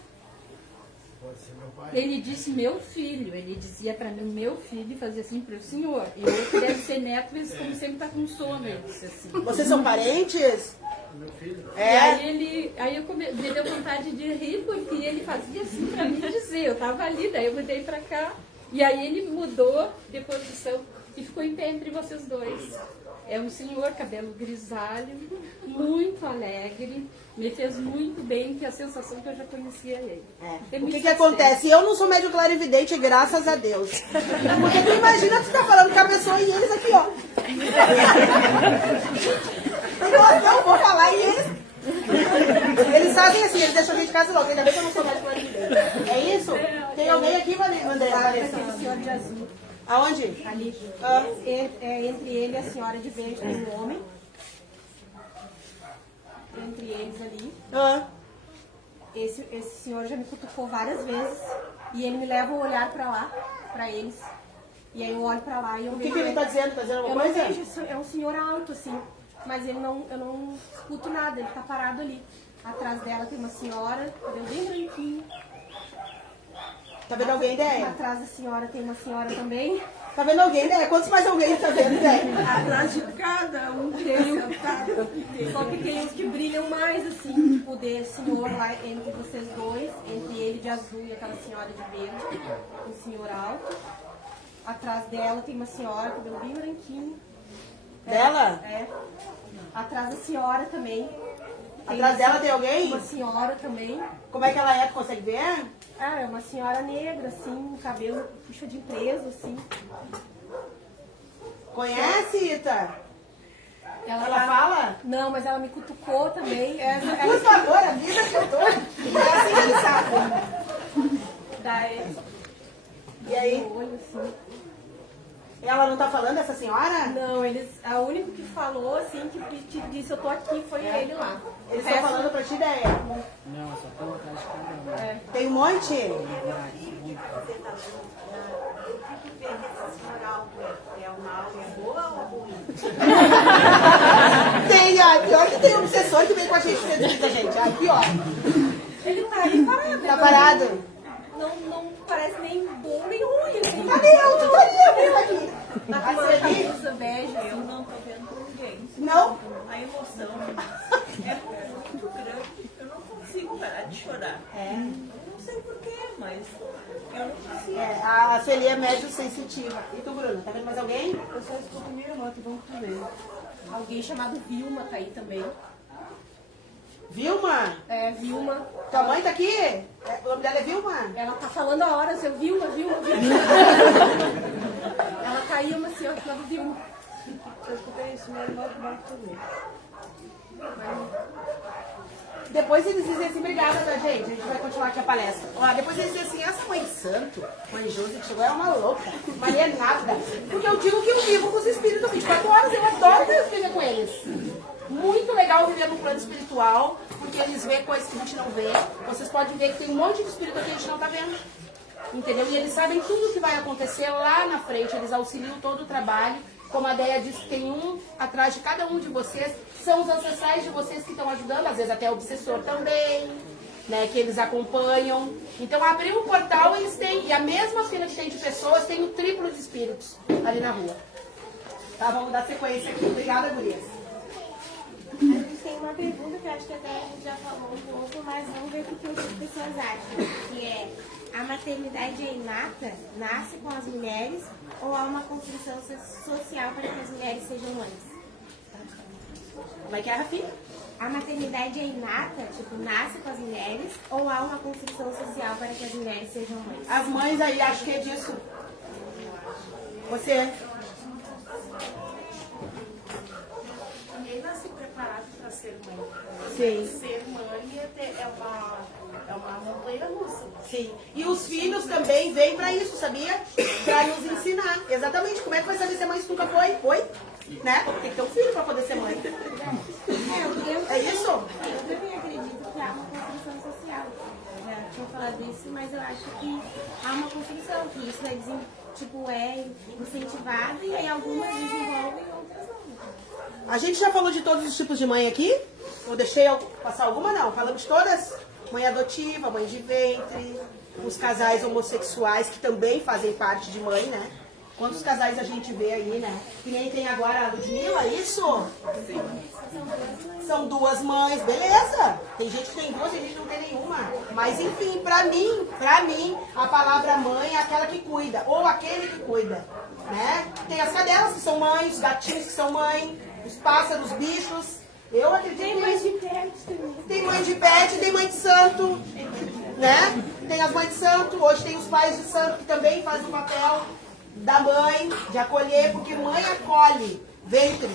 Ele disse meu filho, ele dizia pra mim meu filho e fazia assim pro senhor. E o outro deve ser neto, mas como sempre tá com sono, ele disse assim. Vocês são parentes? Meu filho. É. E aí me deu vontade de rir, porque ele fazia assim pra mim dizer, eu tava ali, daí eu mudei pra cá. E aí ele mudou de posição e ficou em pé entre vocês dois. É um senhor, cabelo grisalho, muito alegre, me fez muito bem, que é a sensação que eu já conhecia ele. O que acontece? Eu não sou médium clarividente, graças a Deus. Porque tu imagina tu tá falando com a pessoa e eles aqui, ó. Eu vou falar e eles... Eles fazem assim, eles deixam a gente em casa logo. Ainda bem que eu não sou médium clarividente. É isso? Tem alguém aqui, André? Aquele senhor de azul. Aonde? Ali. Entre ele e a senhora de verde tem um homem. Entre eles ali. Esse senhor já me cutucou várias vezes. E ele me leva o olhar pra lá, pra eles. E aí eu olho pra lá e eu O vejo que ele tá dizendo? Tá dizendo alguma coisa? Eu não vejo, é um senhor alto, assim. Mas eu não escuto nada, ele tá parado ali. Atrás dela tem uma senhora, cabelo bem branquinho. Tá vendo alguém, ideia? Atrás da senhora tem uma senhora também. Tá vendo alguém, ideia? Quantos mais alguém tá vendo, ideia? Atrás de cada um tem. Só que tem uns que brilham mais, assim. Tipo, desse senhor lá entre vocês dois, entre ele de azul e aquela senhora de verde. Um senhor alto. Atrás dela tem uma senhora, cabelo bem branquinho. Dela? É. Atrás da senhora também. Atrás dela tem alguém? Uma senhora também. Como é que ela é? Tu consegue ver? Ah, é uma senhora negra, assim, um cabelo puxa de preso, assim. Conhece, Ita? Ela fala? Não, mas ela me cutucou também. Por favor, avisa que eu tô. É assim que ele sabe. Daí, e aí? Olho, assim. Ela não tá falando, essa senhora? Não, a única que falou, assim, que te disse eu tô aqui, foi ele lá. Eles estão falando pra ti, ideia? Não, só tô atrás de cada um. Tem um monte? tu vê que essa senhora é uma alma boa ou ruim? Tem, ai, pior que tem obsessor que vem com a gente dentro da gente. Ai, pior. Ele tá aí parado. Tá parado? Não parece nem bom nem ruim, assim. Cadê eu? Tu estaria mesmo aqui. Tá com uma camisa bege, eu não tô vendo ninguém. Não? A emoção é muito grande. Eu não consigo parar de chorar. É. Eu não sei porquê, mas eu não consigo. É, a Sueli é médio sensitiva. E tu, Bruna, tá vendo mais alguém? Eu só escuto minha irmã, que vamos ver. Alguém chamado Vilma tá aí também. Vilma? É, Vilma. Tua mãe tá aqui? O nome dela é Vilma? Ela tá falando a hora, seu Vilma. Ela tá aí, uma senhora chamada Vilma. Eu escutei isso, minha irmã vai também. Depois eles dizem assim, obrigada, tá, gente? A gente vai continuar aqui a palestra. Ó, depois eles dizem assim, essa mãe de santo, mãe Josi, que chegou, é uma louca. Maria é nada. Porque eu digo que eu vivo com os espíritos 24 horas, eu adoro viver com eles. Muito legal viver no plano espiritual, porque eles veem coisas que a gente não vê. Vocês podem ver que tem um monte de espírito que a gente não tá vendo. Entendeu? E eles sabem tudo o que vai acontecer lá na frente, eles auxiliam todo o trabalho. Como a Deia disse, tem um atrás de cada um de vocês, são os ancestrais de vocês que estão ajudando, às vezes até o obsessor também, né, que eles acompanham. Então, abrir o portal, eles têm, e a mesma fila que tem de pessoas, tem o triplo de espíritos ali na rua. Tá, vamos dar sequência aqui. Obrigada, gurias. A gente tem uma pergunta que eu acho que até a gente já falou um pouco, mas vamos ver o que outras pessoas acham. Que é, a maternidade é inata, nasce com as mulheres, ou há uma construção social para que as mulheres sejam mães? Como é que é, Rafinha? A maternidade é inata, tipo, nasce com as mulheres, ou há uma construção social para que as mulheres sejam mães? As mães aí, acho que é disso. Você? Ninguém nasce preparado para ser mãe. Sim. Ser mãe é uma montanha russa. Sim. E os filhos também vêm pra isso, sabia? Pra nos ensinar. Exatamente. Como é que vai saber ser mãe se nunca foi? Foi? Né? Tem que ter um filho pra poder ser mãe. É isso? Eu também acredito que há uma construção social. Eu já tinha falado isso, mas eu acho que há uma construção, que isso é incentivado e aí algumas desenvolvem e outras não. A gente já falou de todos os tipos de mãe aqui? Ou deixei passar alguma? Não. Falamos de todas? Mãe adotiva, mãe de ventre, os casais homossexuais que também fazem parte de mãe, né? Quantos casais a gente vê aí, né? Que nem tem agora a Ludmilla, isso? Sim. São duas mães, beleza. Tem gente que tem duas e a gente não tem nenhuma. Mas enfim, pra mim, a palavra mãe é aquela que cuida, ou aquele que cuida, né? Tem as cadelas que são mães, os gatinhos que são mãe, os pássaros, os bichos. Eu acredito. Tem mãe de pet também. Tem mãe de pet, tem mãe de santo, né? Tem as mães de santo, hoje tem os pais de santo que também fazem o papel da mãe, de acolher, porque mãe acolhe, ventre.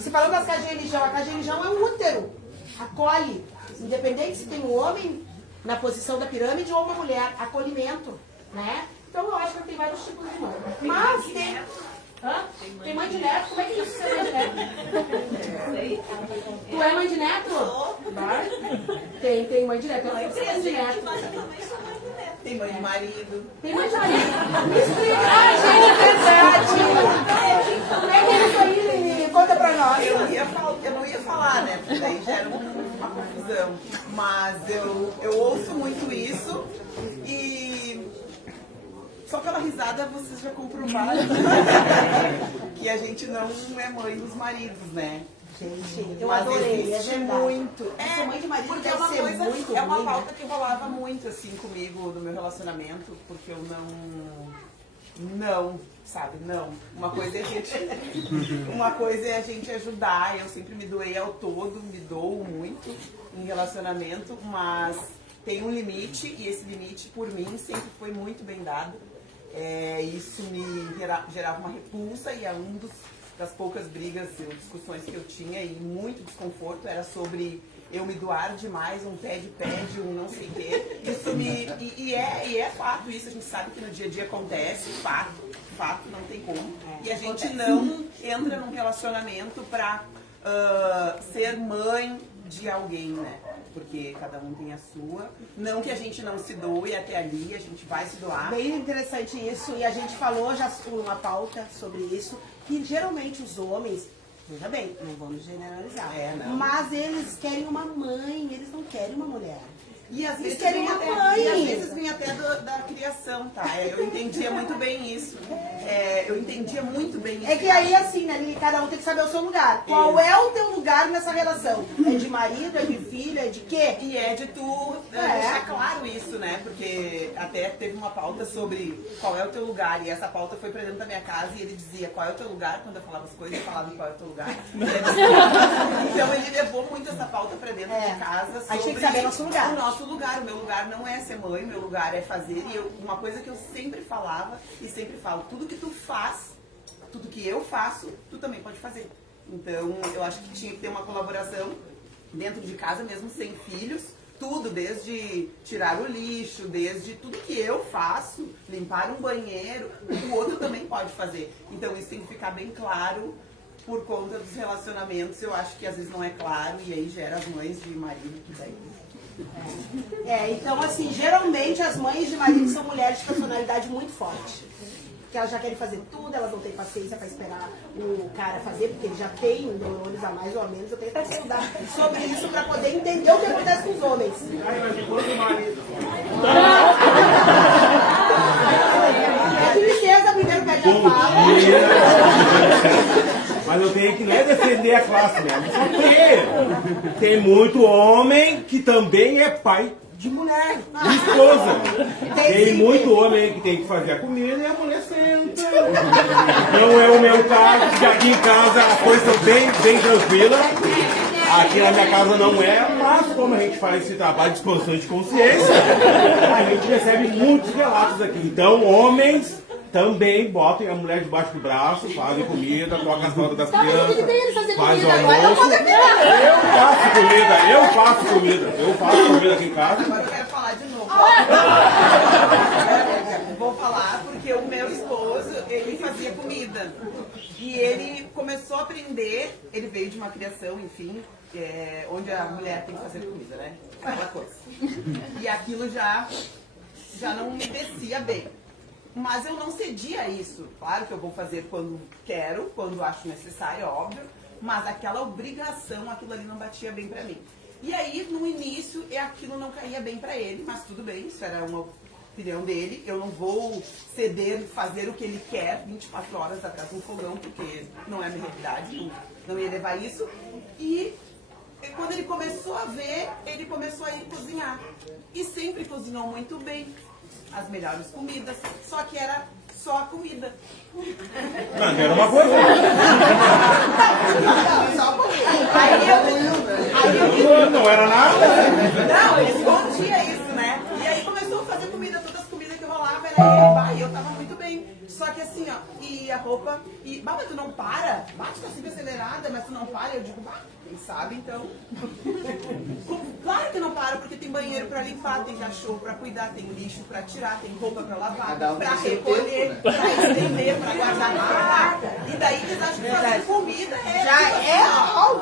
Se falando das casas de religião, a casa de religião é um útero, acolhe, independente se tem um homem na posição da pirâmide ou uma mulher, acolhimento, né? Então eu acho que tem vários tipos de mãe. Mas tem... Hã? Tem mãe de neto? Como é que é isso, você é mãe de neto? Tu é mãe de neto? Tem mãe de neto. Eu não sei mãe de neto. Tem mãe de marido. Tem mãe de marido. Me explica. Ai, gente, é verdade. Como é que é isso aí, Lili? Conta pra nós. Eu não ia falar, né? Porque daí gera uma confusão. Mas eu ouço muito isso e... Só pela risada vocês já comprovaram que a gente não é mãe dos maridos, né? Gente, eu mas adorei, existe é verdade. muito. Ser mãe de marido porque deve é uma ser coisa, muito é uma ruim, pauta né? que rolava muito assim comigo no meu relacionamento, porque eu não, sabe, não. Uma coisa é a gente ajudar. Eu sempre me doei ao todo, me dou muito em relacionamento, mas tem um limite e esse limite por mim sempre foi muito bem dado. Isso me gerava uma repulsa e é das poucas brigas ou discussões que eu tinha e muito desconforto era sobre eu me doar demais, um pede, um não sei o quê. Isso e é fato isso, a gente sabe que no dia a dia acontece, fato, não tem como. E a gente não entra num relacionamento pra ser mãe de alguém, né? Porque cada um tem a sua. Não que a gente não se doe até ali, a gente vai se doar. Bem interessante isso, e a gente falou já uma pauta sobre isso, que geralmente os homens, veja bem, não vamos generalizar, não. mas eles querem uma mãe, eles não querem uma mulher. E às Eles vezes querem vem uma até, mãe. e às vezes vem até da criação, tá? Eu entendia muito bem isso. Eu entendia muito bem isso. É que aí assim, né, Lili, cada um tem que saber o seu lugar. Qual é o teu lugar nessa relação? É de marido, é de filho, é de quê? E é de tu deixar claro isso, né? Porque até teve uma pauta sobre qual é o teu lugar. E essa pauta foi pra dentro da minha casa e ele dizia qual é o teu lugar. Quando eu falava as coisas, eu falava qual é o teu lugar. Então ele levou muito essa pauta pra dentro de casa sobre Aí tinha que saber nosso lugar. o nosso lugar. O meu lugar não é ser mãe, o meu lugar é fazer. E uma coisa que eu sempre falava e sempre falo, tudo que tu faz, tudo que eu faço, tu também pode fazer. Então, eu acho que tinha que ter uma colaboração dentro de casa, mesmo sem filhos, tudo, desde tirar o lixo, desde tudo que eu faço, limpar um banheiro, o outro também pode fazer. Então, isso tem que ficar bem claro por conta dos relacionamentos. Eu acho que às vezes não é claro e aí gera as mães de marido que daí... Então assim, geralmente as mães de marido são mulheres de personalidade muito forte. Que elas já querem fazer tudo, elas não têm paciência para esperar o cara fazer, porque ele já tem neurônios a mais ou a menos. Eu tenho que até estudar sobre isso para poder entender o que acontece com os homens. Com licença, primeiro pede a fala. Mas eu tenho que, não é defender a classe, né? Porque tem muito homem que também é pai de mulher, de esposa. Tem muito homem que tem que fazer a comida e a mulher senta. Não é o meu caso, porque aqui em casa as coisas são bem tranquilas. Aqui na minha casa não é, mas como a gente faz esse trabalho de expansão de consciência, a gente recebe muitos relatos aqui. Então, homens também botam a mulher debaixo do braço, fazem comida, tocam as rodas das crianças, fazem o almoço. Eu faço comida aqui em casa. Agora eu quero falar de novo. Vou falar porque o meu esposo, ele fazia comida. E ele começou a aprender, ele veio de uma criação, enfim, onde a mulher tem que fazer comida, né? Aquela coisa. E aquilo já não me descia bem. Mas eu não cedia a isso. Claro que eu vou fazer quando quero, quando acho necessário, óbvio. Mas aquela obrigação, aquilo ali não batia bem pra mim. E aí, no início, aquilo não caía bem pra ele, mas tudo bem, isso era uma opinião dele. Eu não vou ceder, fazer o que ele quer 24 horas atrás de um fogão, porque não é a minha realidade, não ia levar isso. E quando ele começou a ver, ele começou a ir cozinhar. E sempre cozinhou muito bem, as melhores comidas, só que era só a comida. Não, era uma coisa. Não, só a comida. Aí eu não era nada. Não, ele escondia isso, né? E aí começou a fazer comida, todas as comidas que rolava era ele, vai, eu tava muito bem. Só que assim, ó, e a roupa, mas tu não para? Tu tá sempre acelerada, mas tu não para? Eu digo, quem sabe, então. Claro que não para, porque tem banheiro pra limpar, tem cachorro pra cuidar, tem lixo pra tirar, tem roupa pra lavar, pra recolher, pra estender, pra guardar. E daí eles acham que fazer comida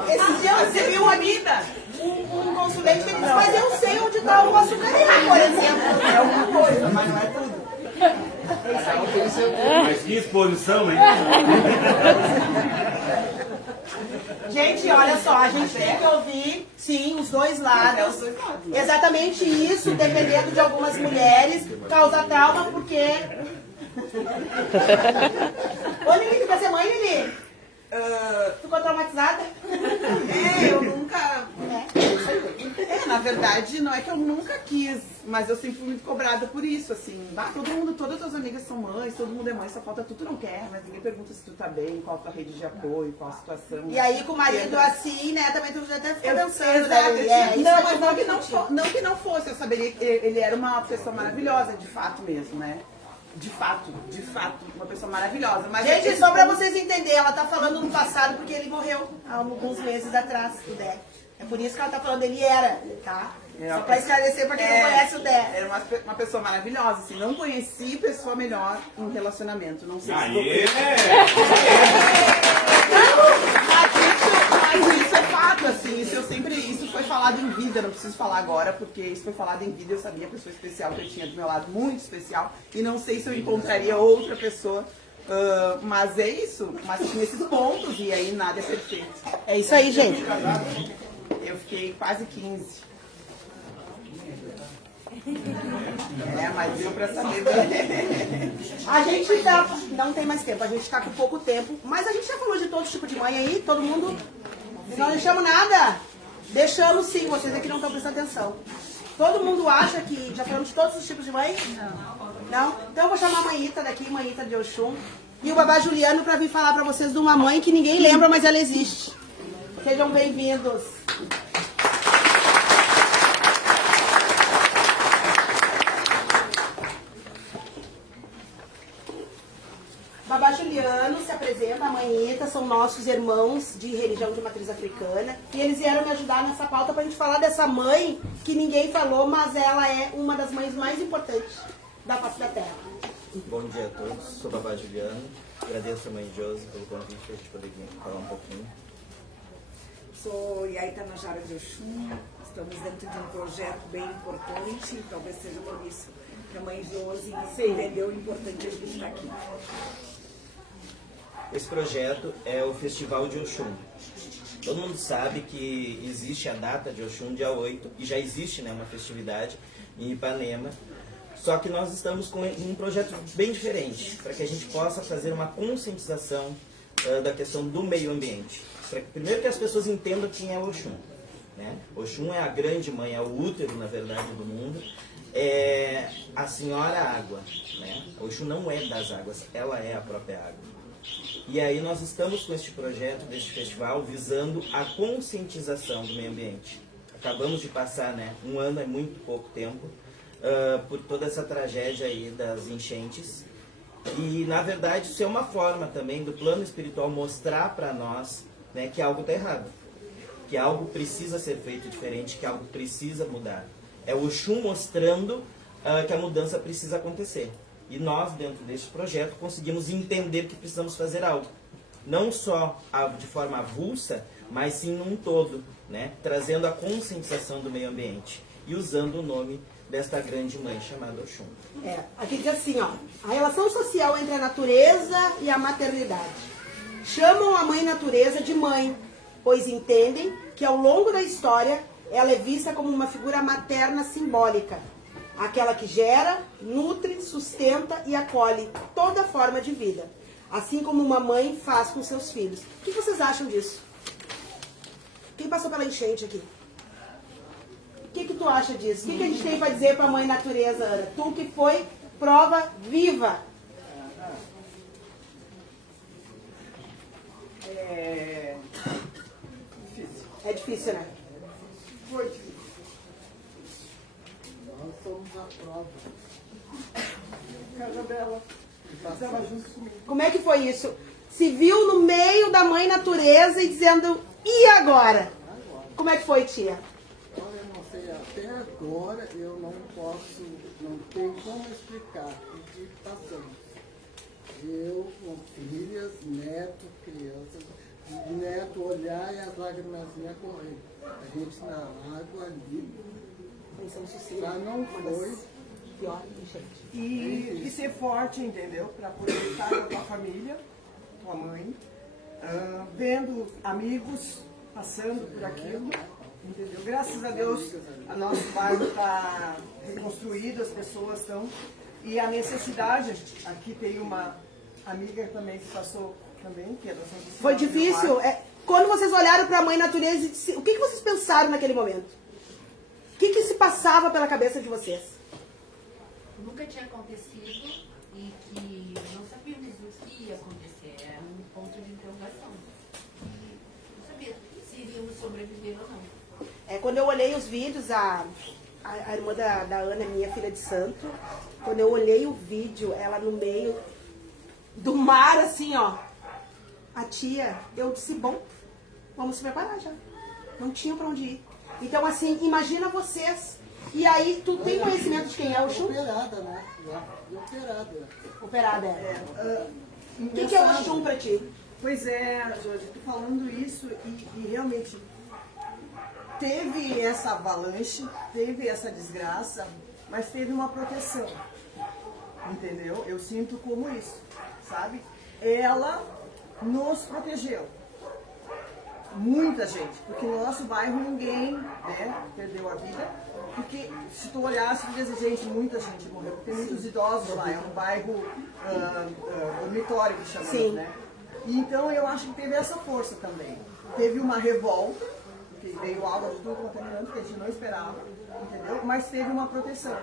Esses dias você viu um consulente que disse, mas eu sei onde tá o açucareiro, por exemplo. É alguma coisa, mas não é tudo. Mas que exposição, hein? Gente, olha só, a gente tem que ouvir, sim, os dois lados. Exatamente isso, dependendo de algumas mulheres, causa trauma, porque... Ô, Lili, tu quer ser mãe, Lili? Tu ficou traumatizada? Eu nunca... na verdade, não é que eu nunca quis, mas eu sempre fui muito cobrada por isso, assim. Todas as tuas amigas são mães, todo mundo é mãe, só falta tu não quer, mas ninguém pergunta se tu tá bem, qual a tua rede de apoio, qual a situação. E aí, com o marido assim, né, também tu já até ficou pensando, não que não fosse, eu saberia que ele era uma pessoa maravilhosa, de fato mesmo, né? De fato, uma pessoa maravilhosa. Mas gente, só pra vocês entenderem, ela tá falando no passado porque ele morreu há alguns meses atrás, o Dé. É por isso que ela tá falando, ele era, tá? Só pra esclarecer pra quem não conhece o Dé. Era uma pessoa maravilhosa, assim, não conheci pessoa melhor em relacionamento, não sei se mas isso é fato, assim, isso foi falado em vida, não preciso falar agora, porque isso foi falado em vida, eu sabia a pessoa especial que eu tinha do meu lado, muito especial, e não sei se eu encontraria outra pessoa, mas é isso, mas nesses pontos, e aí nada é perfeito. É isso aí, gente. Eu fiquei quase 15. Mas deu pra saber. A gente tá, não tem mais tempo, a gente tá com pouco tempo, mas a gente já falou de todo tipo de mãe aí, todo mundo. Não deixamos nada. Deixamos sim, vocês aqui não estão prestando atenção. Todo mundo acha que já falamos de todos os tipos de mãe? Não? Então eu vou chamar a mãe Ita daqui, mãe Ita de Oxum, e o babá Juliano pra vir falar pra vocês de uma mãe que ninguém lembra, mas ela existe. Sejam bem-vindos. Babá Juliano se apresenta, a mãe Ita, são nossos irmãos de religião de matriz africana. E eles vieram me ajudar nessa pauta pra gente falar dessa mãe que ninguém falou, mas ela é uma das mães mais importantes da face da terra. Bom dia a todos, sou Babá Juliano. Agradeço a mãe Josi pelo convite para a gente poder vir falar um pouquinho. Sou Yaita Najara de Oxum. Estamos dentro de um projeto bem importante, talvez seja por isso que a mãe Josi entendeu o importante a gente estar aqui. Esse projeto é o Festival de Oxum. Todo mundo sabe que existe a data de Oxum, dia 8, e já existe, né, uma festividade em Ipanema. Só que nós estamos com um projeto bem diferente, para que a gente possa fazer uma conscientização da questão do meio ambiente. Primeiro que as pessoas entendam quem é Oxum. Né? Oxum é a grande mãe, é o útero, na verdade, do mundo. É a senhora água. Né? Oxum não é das águas, ela é a própria água. E aí nós estamos com este projeto, deste festival, visando a conscientização do meio ambiente. Acabamos de passar, né, um ano, é muito pouco tempo, por toda essa tragédia aí das enchentes. E, na verdade, isso é uma forma também do plano espiritual mostrar para nós, né, que algo está errado. Que algo precisa ser feito diferente, que algo precisa mudar. É o Oxum mostrando que a mudança precisa acontecer. E nós, dentro deste projeto, conseguimos entender que precisamos fazer algo. Não só de forma avulsa, mas sim num todo, né? Trazendo a conscientização do meio ambiente e usando o nome desta grande mãe chamada Oxum. Aqui diz assim, ó, a relação social entre a natureza e a maternidade. Chamam a mãe natureza de mãe, pois entendem que ao longo da história ela é vista como uma figura materna simbólica. Aquela que gera, nutre, sustenta e acolhe toda forma de vida. Assim como uma mãe faz com seus filhos. O que vocês acham disso? Quem passou pela enchente aqui? O que tu acha disso? O que a gente tem para dizer para a mãe natureza, Ana? Tu que foi prova viva. É difícil. É difícil, né? Foi difícil. Nós somos a prova. Casa dela. Estava junto comigo. Como é que foi isso? Se viu no meio da mãe natureza e dizendo, e agora? Como é que foi, tia? Olha, eu não sei, até agora eu não posso, não tenho como explicar o que passamos. Eu, com filhas, neto, crianças, neto olhar e as lágrimas correr. A gente na água ali. Já não foi. Pior, gente. E ser forte, entendeu? Para poder estar com a tua família, tua mãe, vendo amigos passando por aquilo, entendeu? Graças a Deus, a nosso bairro está reconstruído, as pessoas estão. E a necessidade, aqui tem uma amiga também que passou também, que é da Santa Foi difícil? Quando vocês olharam para a mãe natureza, o que vocês pensaram naquele momento? O que se passava pela cabeça de vocês? Nunca tinha acontecido e que não sabíamos o que ia acontecer. Era um ponto de interrogação. Não sabia se iríamos sobreviver ou não. Quando eu olhei os vídeos, a irmã da Ana, minha filha de santo, quando eu olhei o vídeo, ela no meio do mar, assim, ó. A tia, eu disse, bom, vamos se preparar já. Não tinha pra onde ir. Então, assim, imagina vocês. E aí, tu tem conhecimento de quem é o Oxum? Operada, né? Operada. Operada, O que é o Oxum pra ti? Pois é, Jorge, tô falando isso e realmente teve essa avalanche, teve essa desgraça, mas teve uma proteção. Entendeu? Eu sinto como isso, sabe? Ela nos protegeu. Muita gente, porque no nosso bairro ninguém, né, perdeu a vida. Porque se tu olhasse, tu ia dizer, gente, muita gente morreu. Tem muitos idosos lá, é um bairro dormitório que chamamos, Sim. né? E então eu acho que teve essa força também. Teve uma revolta, porque veio algo de tudo quanto é canto que a gente não esperava, entendeu? Mas teve uma proteção.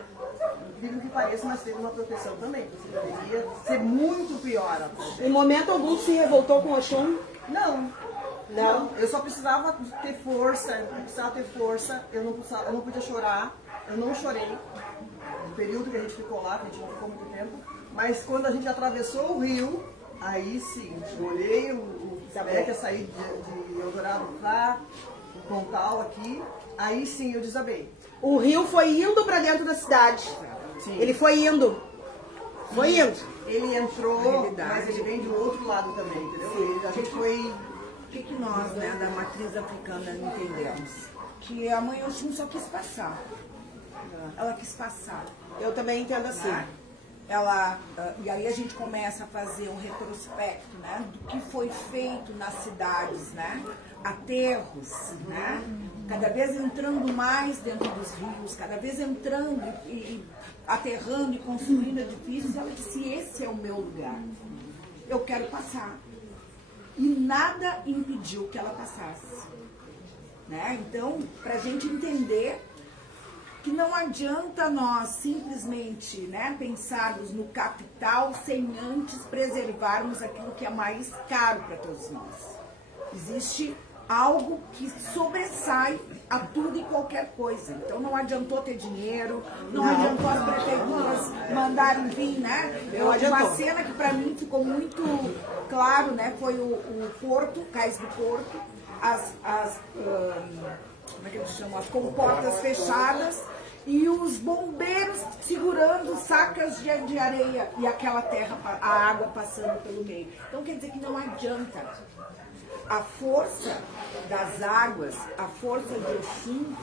Incrível que pareça, mas teve uma proteção também. Você deveria ser muito pior a tragédia. Em momento algum se revoltou com o Oxum? Não. Não, eu só precisava ter força, eu não podia chorar, eu não chorei. No período que a gente ficou lá, que a gente não ficou muito tempo, mas quando a gente atravessou o rio, aí sim, eu olhei o que ia sair de Eldorado pra Pontal aqui, aí sim eu desabei. O rio foi indo pra dentro da cidade. Sim. Ele foi indo. Foi indo. Ele entrou, mas ele vem do outro lado também, entendeu? A gente foi... O que nós, né, da matriz africana, entendemos? Que a mãe Oxum só quis passar. Ela quis passar. Eu também entendo assim. Né? E aí a gente começa a fazer um retrospecto, né, do que foi feito nas cidades, né? Aterros, né? Cada vez entrando mais dentro dos rios, cada vez entrando e aterrando e construindo edifícios. Ela disse, esse é o meu lugar. Eu quero passar. E nada impediu que ela passasse. Né? Então, para a gente entender que não adianta nós simplesmente, né, pensarmos no capital sem antes preservarmos aquilo que é mais caro para todos nós. Existe algo que sobressai a tudo e qualquer coisa. Então não adiantou ter dinheiro, não adiantou as prefeituras mandarem vir, né? Uma cena que para mim ficou muito claro, né, foi o Porto, Cais do Porto, como é que eles chamam? As comportas fechadas e os bombeiros segurando sacas de areia e aquela terra, a água passando pelo meio. Então quer dizer que não adianta. A força das águas, a força de Oxum,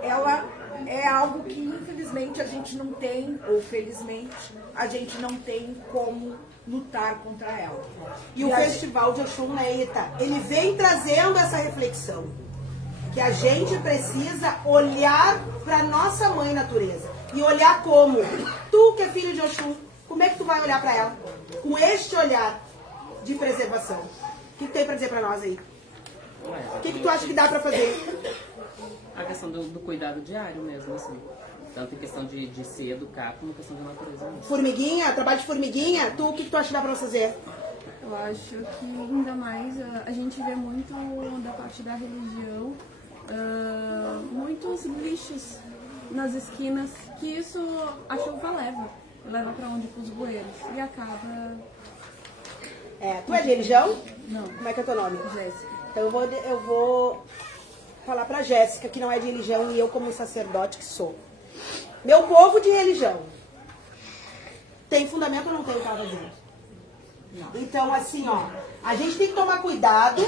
ela é algo que infelizmente a gente não tem, ou felizmente, a gente não tem como lutar contra ela. E o Festival de Oxum, né, Ita? Ele vem trazendo essa reflexão. Que a gente precisa olhar para nossa mãe natureza. E olhar como? Tu que é filho de Oxum, como é que tu vai olhar para ela? Com este olhar de preservação. O que tem para dizer para nós aí? O que tu acha que dá para fazer? A questão do cuidado diário mesmo, assim. Tanto em questão de se educar, como em questão de natureza mesmo. Formiguinha, trabalho de formiguinha, tu, o que tu acha que dá para fazer? Eu acho que ainda mais a gente vê muito da parte da religião, muitos lixos nas esquinas, que isso a chuva leva para onde? Para os bueiros, e acaba... Tu é de religião? Não. Como é que é teu nome? Jéssica. Então eu vou falar pra Jéssica, que não é de religião, e eu como sacerdote que sou. Meu povo de religião tem fundamento ou não tem o que ela vai dizer? Não. Então, assim, ó, a gente tem que tomar cuidado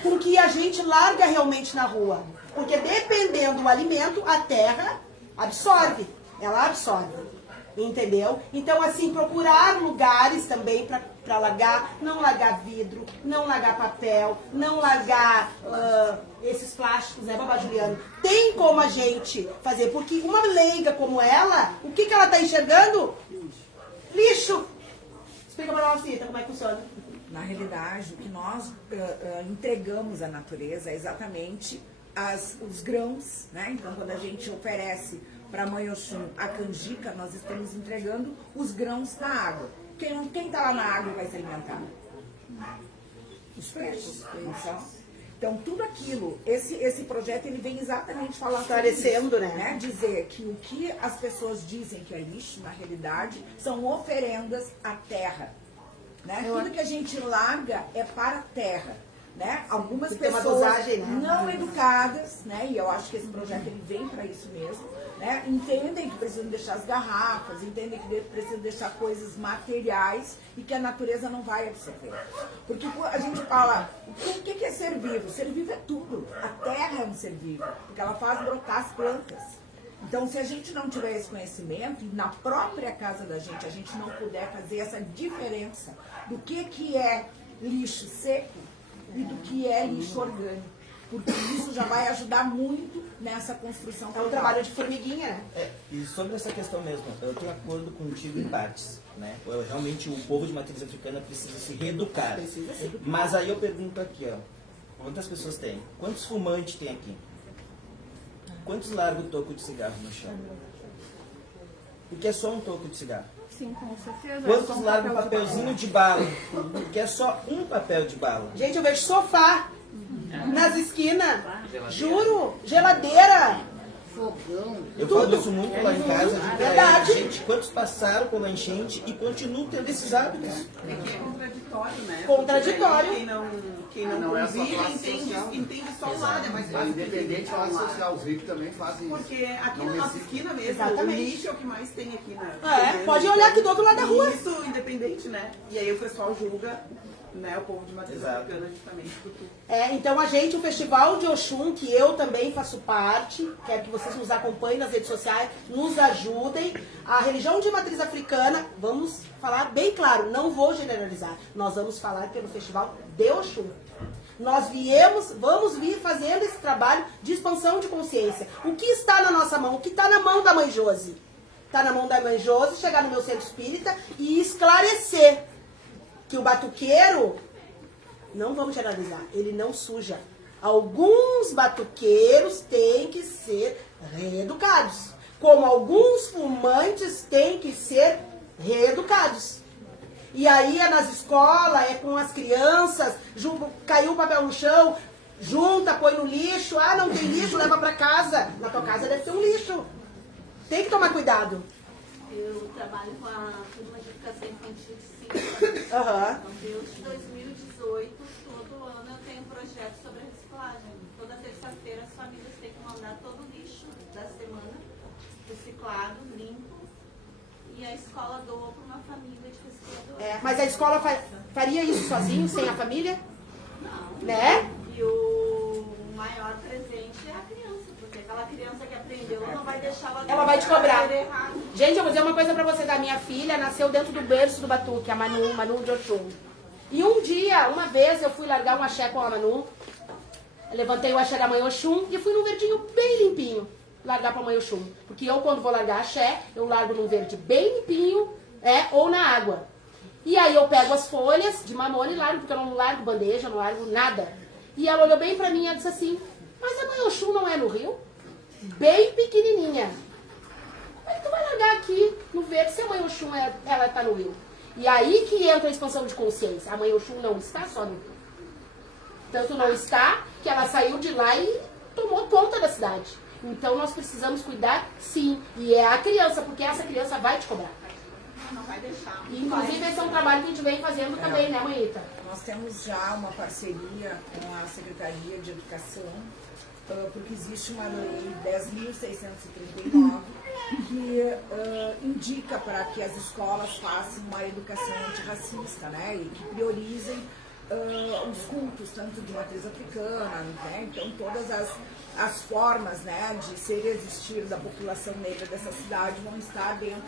com o que a gente larga realmente na rua. Porque dependendo do alimento, a terra absorve. Ela absorve. Entendeu? Então, assim, procurar lugares também para largar, não largar vidro, não largar papel, não largar esses plásticos, né, Babá Juliana? Tem como a gente fazer, porque uma leiga como ela, o que ela está enxergando? Lixo. Explica para nós, Cita, como é que funciona. Na realidade, o que nós entregamos à natureza é exatamente os grãos, né? Então, quando a gente oferece para a Mãe Oxum a canjica, nós estamos entregando os grãos da água. Quem está lá na água vai se alimentar? Os peixes. Então, tudo aquilo, esse projeto, ele vem exatamente falar esclarecendo, isso, né? Dizer que o que as pessoas dizem que é lixo, na realidade, são oferendas à terra. Né? Tudo que a gente larga é para a terra. né? Algumas Tem que ter uma pessoas dosagem, né? não educadas, né? E eu acho que esse projeto ele vem para isso mesmo, né? Entendem que precisam deixar as garrafas, entendem que precisam deixar coisas materiais e que a natureza não vai absorver. Porque a gente fala, o que é ser vivo? Ser vivo é tudo. A terra é um ser vivo, porque ela faz brotar as plantas. Então, se a gente não tiver esse conhecimento, e na própria casa da gente, a gente não puder fazer essa diferença do que é lixo seco e do que é lixo orgânico, porque isso já vai ajudar muito nessa construção. É um trabalho de formiguinha. E sobre essa questão mesmo, eu tenho acordo contigo em partes, né? Realmente o povo de matriz africana precisa se reeducar. Precisa se educar. Mas aí eu pergunto aqui, ó, quantas pessoas tem? Quantos fumantes tem aqui? Quantos largam o toco de cigarro no chão? Porque é só um toco de cigarro. Sim, com certeza. Quantos largam um papelzinho de bala? Porque é só um papel de bala. Gente, eu vejo sofá nas esquinas. Juro, geladeira. Fogão. Eu falo isso muito lá em casa. Verdade. Gente, quantos passaram pela enchente e continuam tendo esses hábitos? É que é contraditório, né? Contraditório. Quem não Não é só convive, classe social. entende só um lado, é mais fácil. Independente da classe social, os ricos também fazem isso. Porque aqui Não na nossa reciclam. esquina mesmo, Exatamente. o lixo é o que mais tem aqui na... Pode olhar aqui do outro lado da rua. Isso, independente, né? E aí o pessoal julga, né, o povo de matriz africana justamente por tudo. Então a gente, o Festival de Oxum, que eu também faço parte, quero que vocês nos acompanhem nas redes sociais, nos ajudem. A religião de matriz africana, vamos falar bem claro, não vou generalizar, nós vamos falar pelo Festival de Oxum. Nós vamos vir fazendo esse trabalho de expansão de consciência. O que está na nossa mão? O que está na mão da Mãe Josi? Está na mão da Mãe Josi chegar no meu centro espírita e esclarecer que o batuqueiro, não vamos generalizar, ele não suja. Alguns batuqueiros têm que ser reeducados, como alguns fumantes têm que ser reeducados. E aí é nas escolas, é com as crianças, caiu o papel no chão, junta, põe no lixo, não tem lixo, leva pra casa. Na tua casa deve ter um lixo. Tem que tomar cuidado. Eu trabalho com a turma de educação infantil de 5 anos. Então, desde 2018, todo ano eu tenho um projeto sobre a reciclagem. Toda terça-feira as famílias têm que mandar todo o lixo da semana reciclado, limpo, e a escola doa para uma família de recicladores. Mas a escola faria isso sozinho, sem a família? Não. Né? E o maior presente é a criança, porque aquela criança que aprendeu não vai deixar Ela vai te cobrar. fazer errado. Gente, eu vou dizer uma coisa pra você da minha filha, nasceu dentro do berço do batuque, a Manu de Oxum. E uma vez eu fui largar um axé com a Manu, eu levantei o axé da Mãe Oxum e fui num verdinho bem limpinho largar pra Mãe Oxum. Porque eu, quando vou largar axé, eu largo num verde bem limpinho, ou na água. E aí eu pego as folhas de mamona e largo, porque eu não largo bandeja, não largo nada. E ela olhou bem pra mim e disse assim, mas a Mãe Oxum não é no rio? Bem pequenininha. Como é que tu vai largar aqui no verde se a Mãe Oxum ela tá no rio? E aí que entra a expansão de consciência. A Mãe Oxum não está só no rio. Tanto não está que ela saiu de lá e tomou conta da cidade. Então nós precisamos cuidar, sim. E é a criança, porque essa criança vai te cobrar. Não vai deixar. Inclusive esse é um trabalho que a gente vem fazendo também, né, Manhita? Nós temos já uma parceria com a Secretaria de Educação, porque existe uma lei 10.639 que indica para que as escolas façam uma educação antirracista, né, e que priorizem os cultos, tanto de matriz africana, né, então todas as formas, né, de ser e existir da população negra dessa cidade vão estar dentro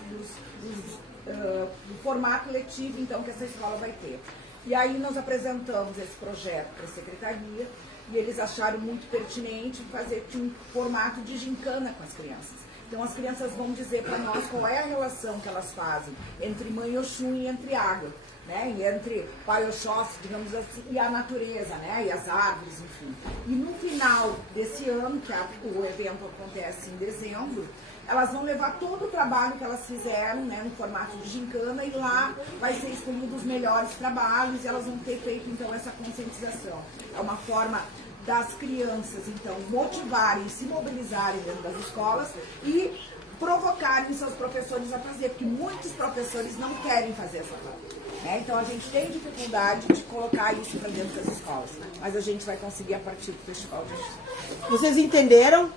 do formato letivo, então, que essa escola vai ter. E aí nós apresentamos esse projeto para a Secretaria e eles acharam muito pertinente fazer um formato de gincana com as crianças. Então as crianças vão dizer para nós qual é a relação que elas fazem entre Mãe Oxum e entre água, né? E entre Pai Oxóssi, digamos assim, e a natureza, né? E as árvores, enfim. E no final desse ano, que o evento acontece em dezembro, elas vão levar todo o trabalho que elas fizeram, né, no formato de gincana, e lá vai ser escolhido os melhores trabalhos e elas vão ter feito, então, essa conscientização. É uma forma das crianças, então, motivarem, se mobilizarem dentro das escolas e provocarem seus professores a fazer, porque muitos professores não querem fazer essa parte. né? Então a gente tem dificuldade de colocar isso para dentro das escolas, mas a gente vai conseguir a partir do Festival de Oxum. Vocês entenderam?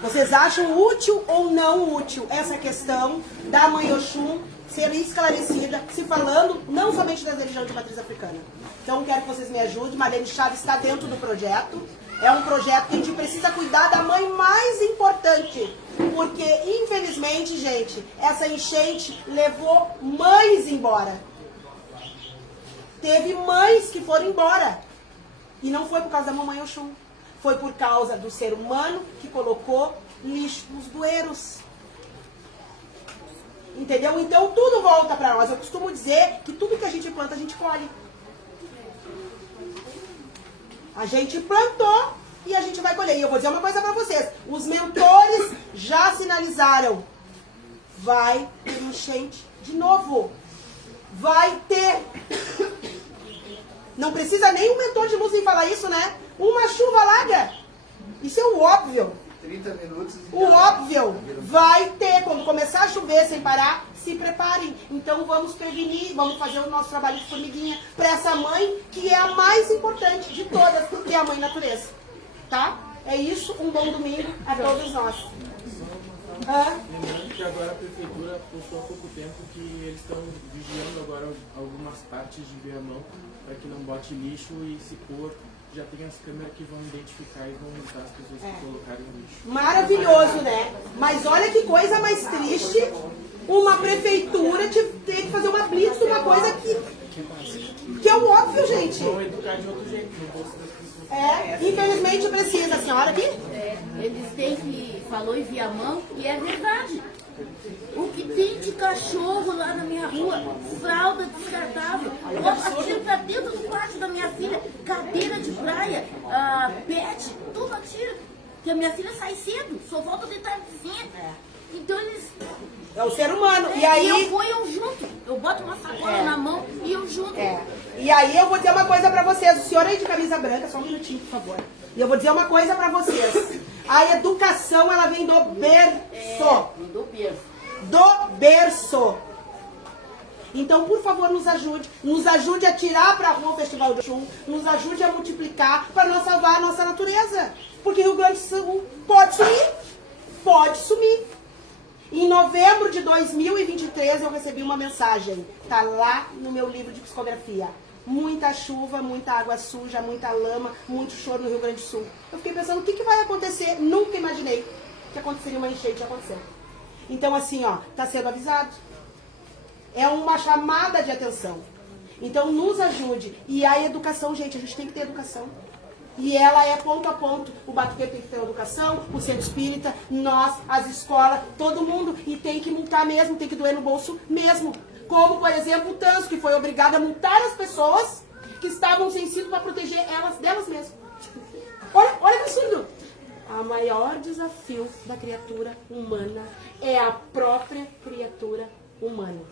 Vocês acham útil ou não útil essa questão da Mãe Oxum ser esclarecida, se falando não somente das religiões de matriz africana? Então quero que vocês me ajudem. Marlene Chaves está dentro do projeto. É um projeto que a gente precisa cuidar da mãe mais importante. Porque, infelizmente, gente, essa enchente levou mães embora. Teve mães que foram embora. E não foi por causa da mamãe Oxum. Foi por causa do ser humano que colocou lixo nos bueiros. Entendeu? Então tudo volta para nós. Eu costumo dizer que tudo que a gente planta, a gente colhe. A gente plantou e a gente vai colher. E eu vou dizer uma coisa para vocês. Os mentores já sinalizaram. Vai ter enchente de novo. Vai ter. Não precisa nem um mentor de luz vir falar isso, né? Uma chuva larga. Isso é o óbvio. 30 minutos. O óbvio vai ter. Quando começar a chover sem parar, se preparem. Então vamos prevenir, vamos fazer o nosso trabalho de formiguinha para essa mãe que é a mais importante de todas, que é a mãe natureza. Tá? É isso, um bom domingo a todos nós. Lembrando que agora a prefeitura postou há pouco tempo que eles estão vigiando agora algumas partes de Viamão para que não bote lixo e se for, já tem as câmeras que vão identificar e vão multar as pessoas que colocarem lixo. Maravilhoso, né? Mas olha que coisa mais triste, uma prefeitura ter que fazer uma blitz de uma coisa que é o óbvio, gente. Vão educar de outro jeito, no bolso das pessoas. Infelizmente precisa. A senhora aqui? Eles têm que... Falou em Viamão e é verdade. O que tem de cachorro lá na minha rua, fralda descartável, atira pra dentro do quarto da minha filha, cadeira de praia, pet, tudo atira. Porque a minha filha sai cedo, só volta de tardezinha. Então eles... É o ser humano. E aí... eu vou junto. Eu boto uma sacola na mão e eu junto. E aí eu vou dizer uma coisa pra vocês. O senhor aí de camisa branca, só um minutinho, por favor. E eu vou dizer uma coisa pra vocês. A educação, ela vem do berço. Do berço. Do berço. Então, por favor, nos ajude. Nos ajude a tirar pra rua o Festival do Oxum. Nos ajude a multiplicar para nós salvar a nossa natureza. Porque Rio Grande do Sul pode sumir. Pode sumir. Em novembro de 2023 eu recebi uma mensagem, tá lá no meu livro de psicografia. Muita chuva, muita água suja, muita lama, muito choro no Rio Grande do Sul. Eu fiquei pensando, o que vai acontecer? Nunca imaginei que aconteceria uma enchente acontecendo. Então assim, ó, tá sendo avisado. É uma chamada de atenção. Então nos ajude. E a educação, gente, a gente tem que ter educação. E ela é ponto a ponto. O Batuque tem que ter educação, o centro espírita, nós, as escolas, todo mundo. E tem que multar mesmo, tem que doer no bolso mesmo. Como, por exemplo, o Tanso, que foi obrigado a multar as pessoas que estavam sem cinto para proteger elas delas mesmas. Olha que absurdo. O maior desafio da criatura humana é a própria criatura humana.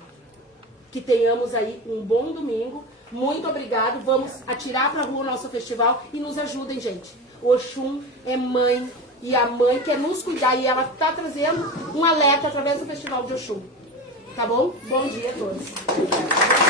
Que tenhamos aí um bom domingo. Muito obrigado. Vamos atirar para a rua o nosso festival e nos ajudem, gente. Oxum é mãe e a mãe quer nos cuidar e ela está trazendo um alerta através do Festival de Oxum. Tá bom? Bom dia a todos.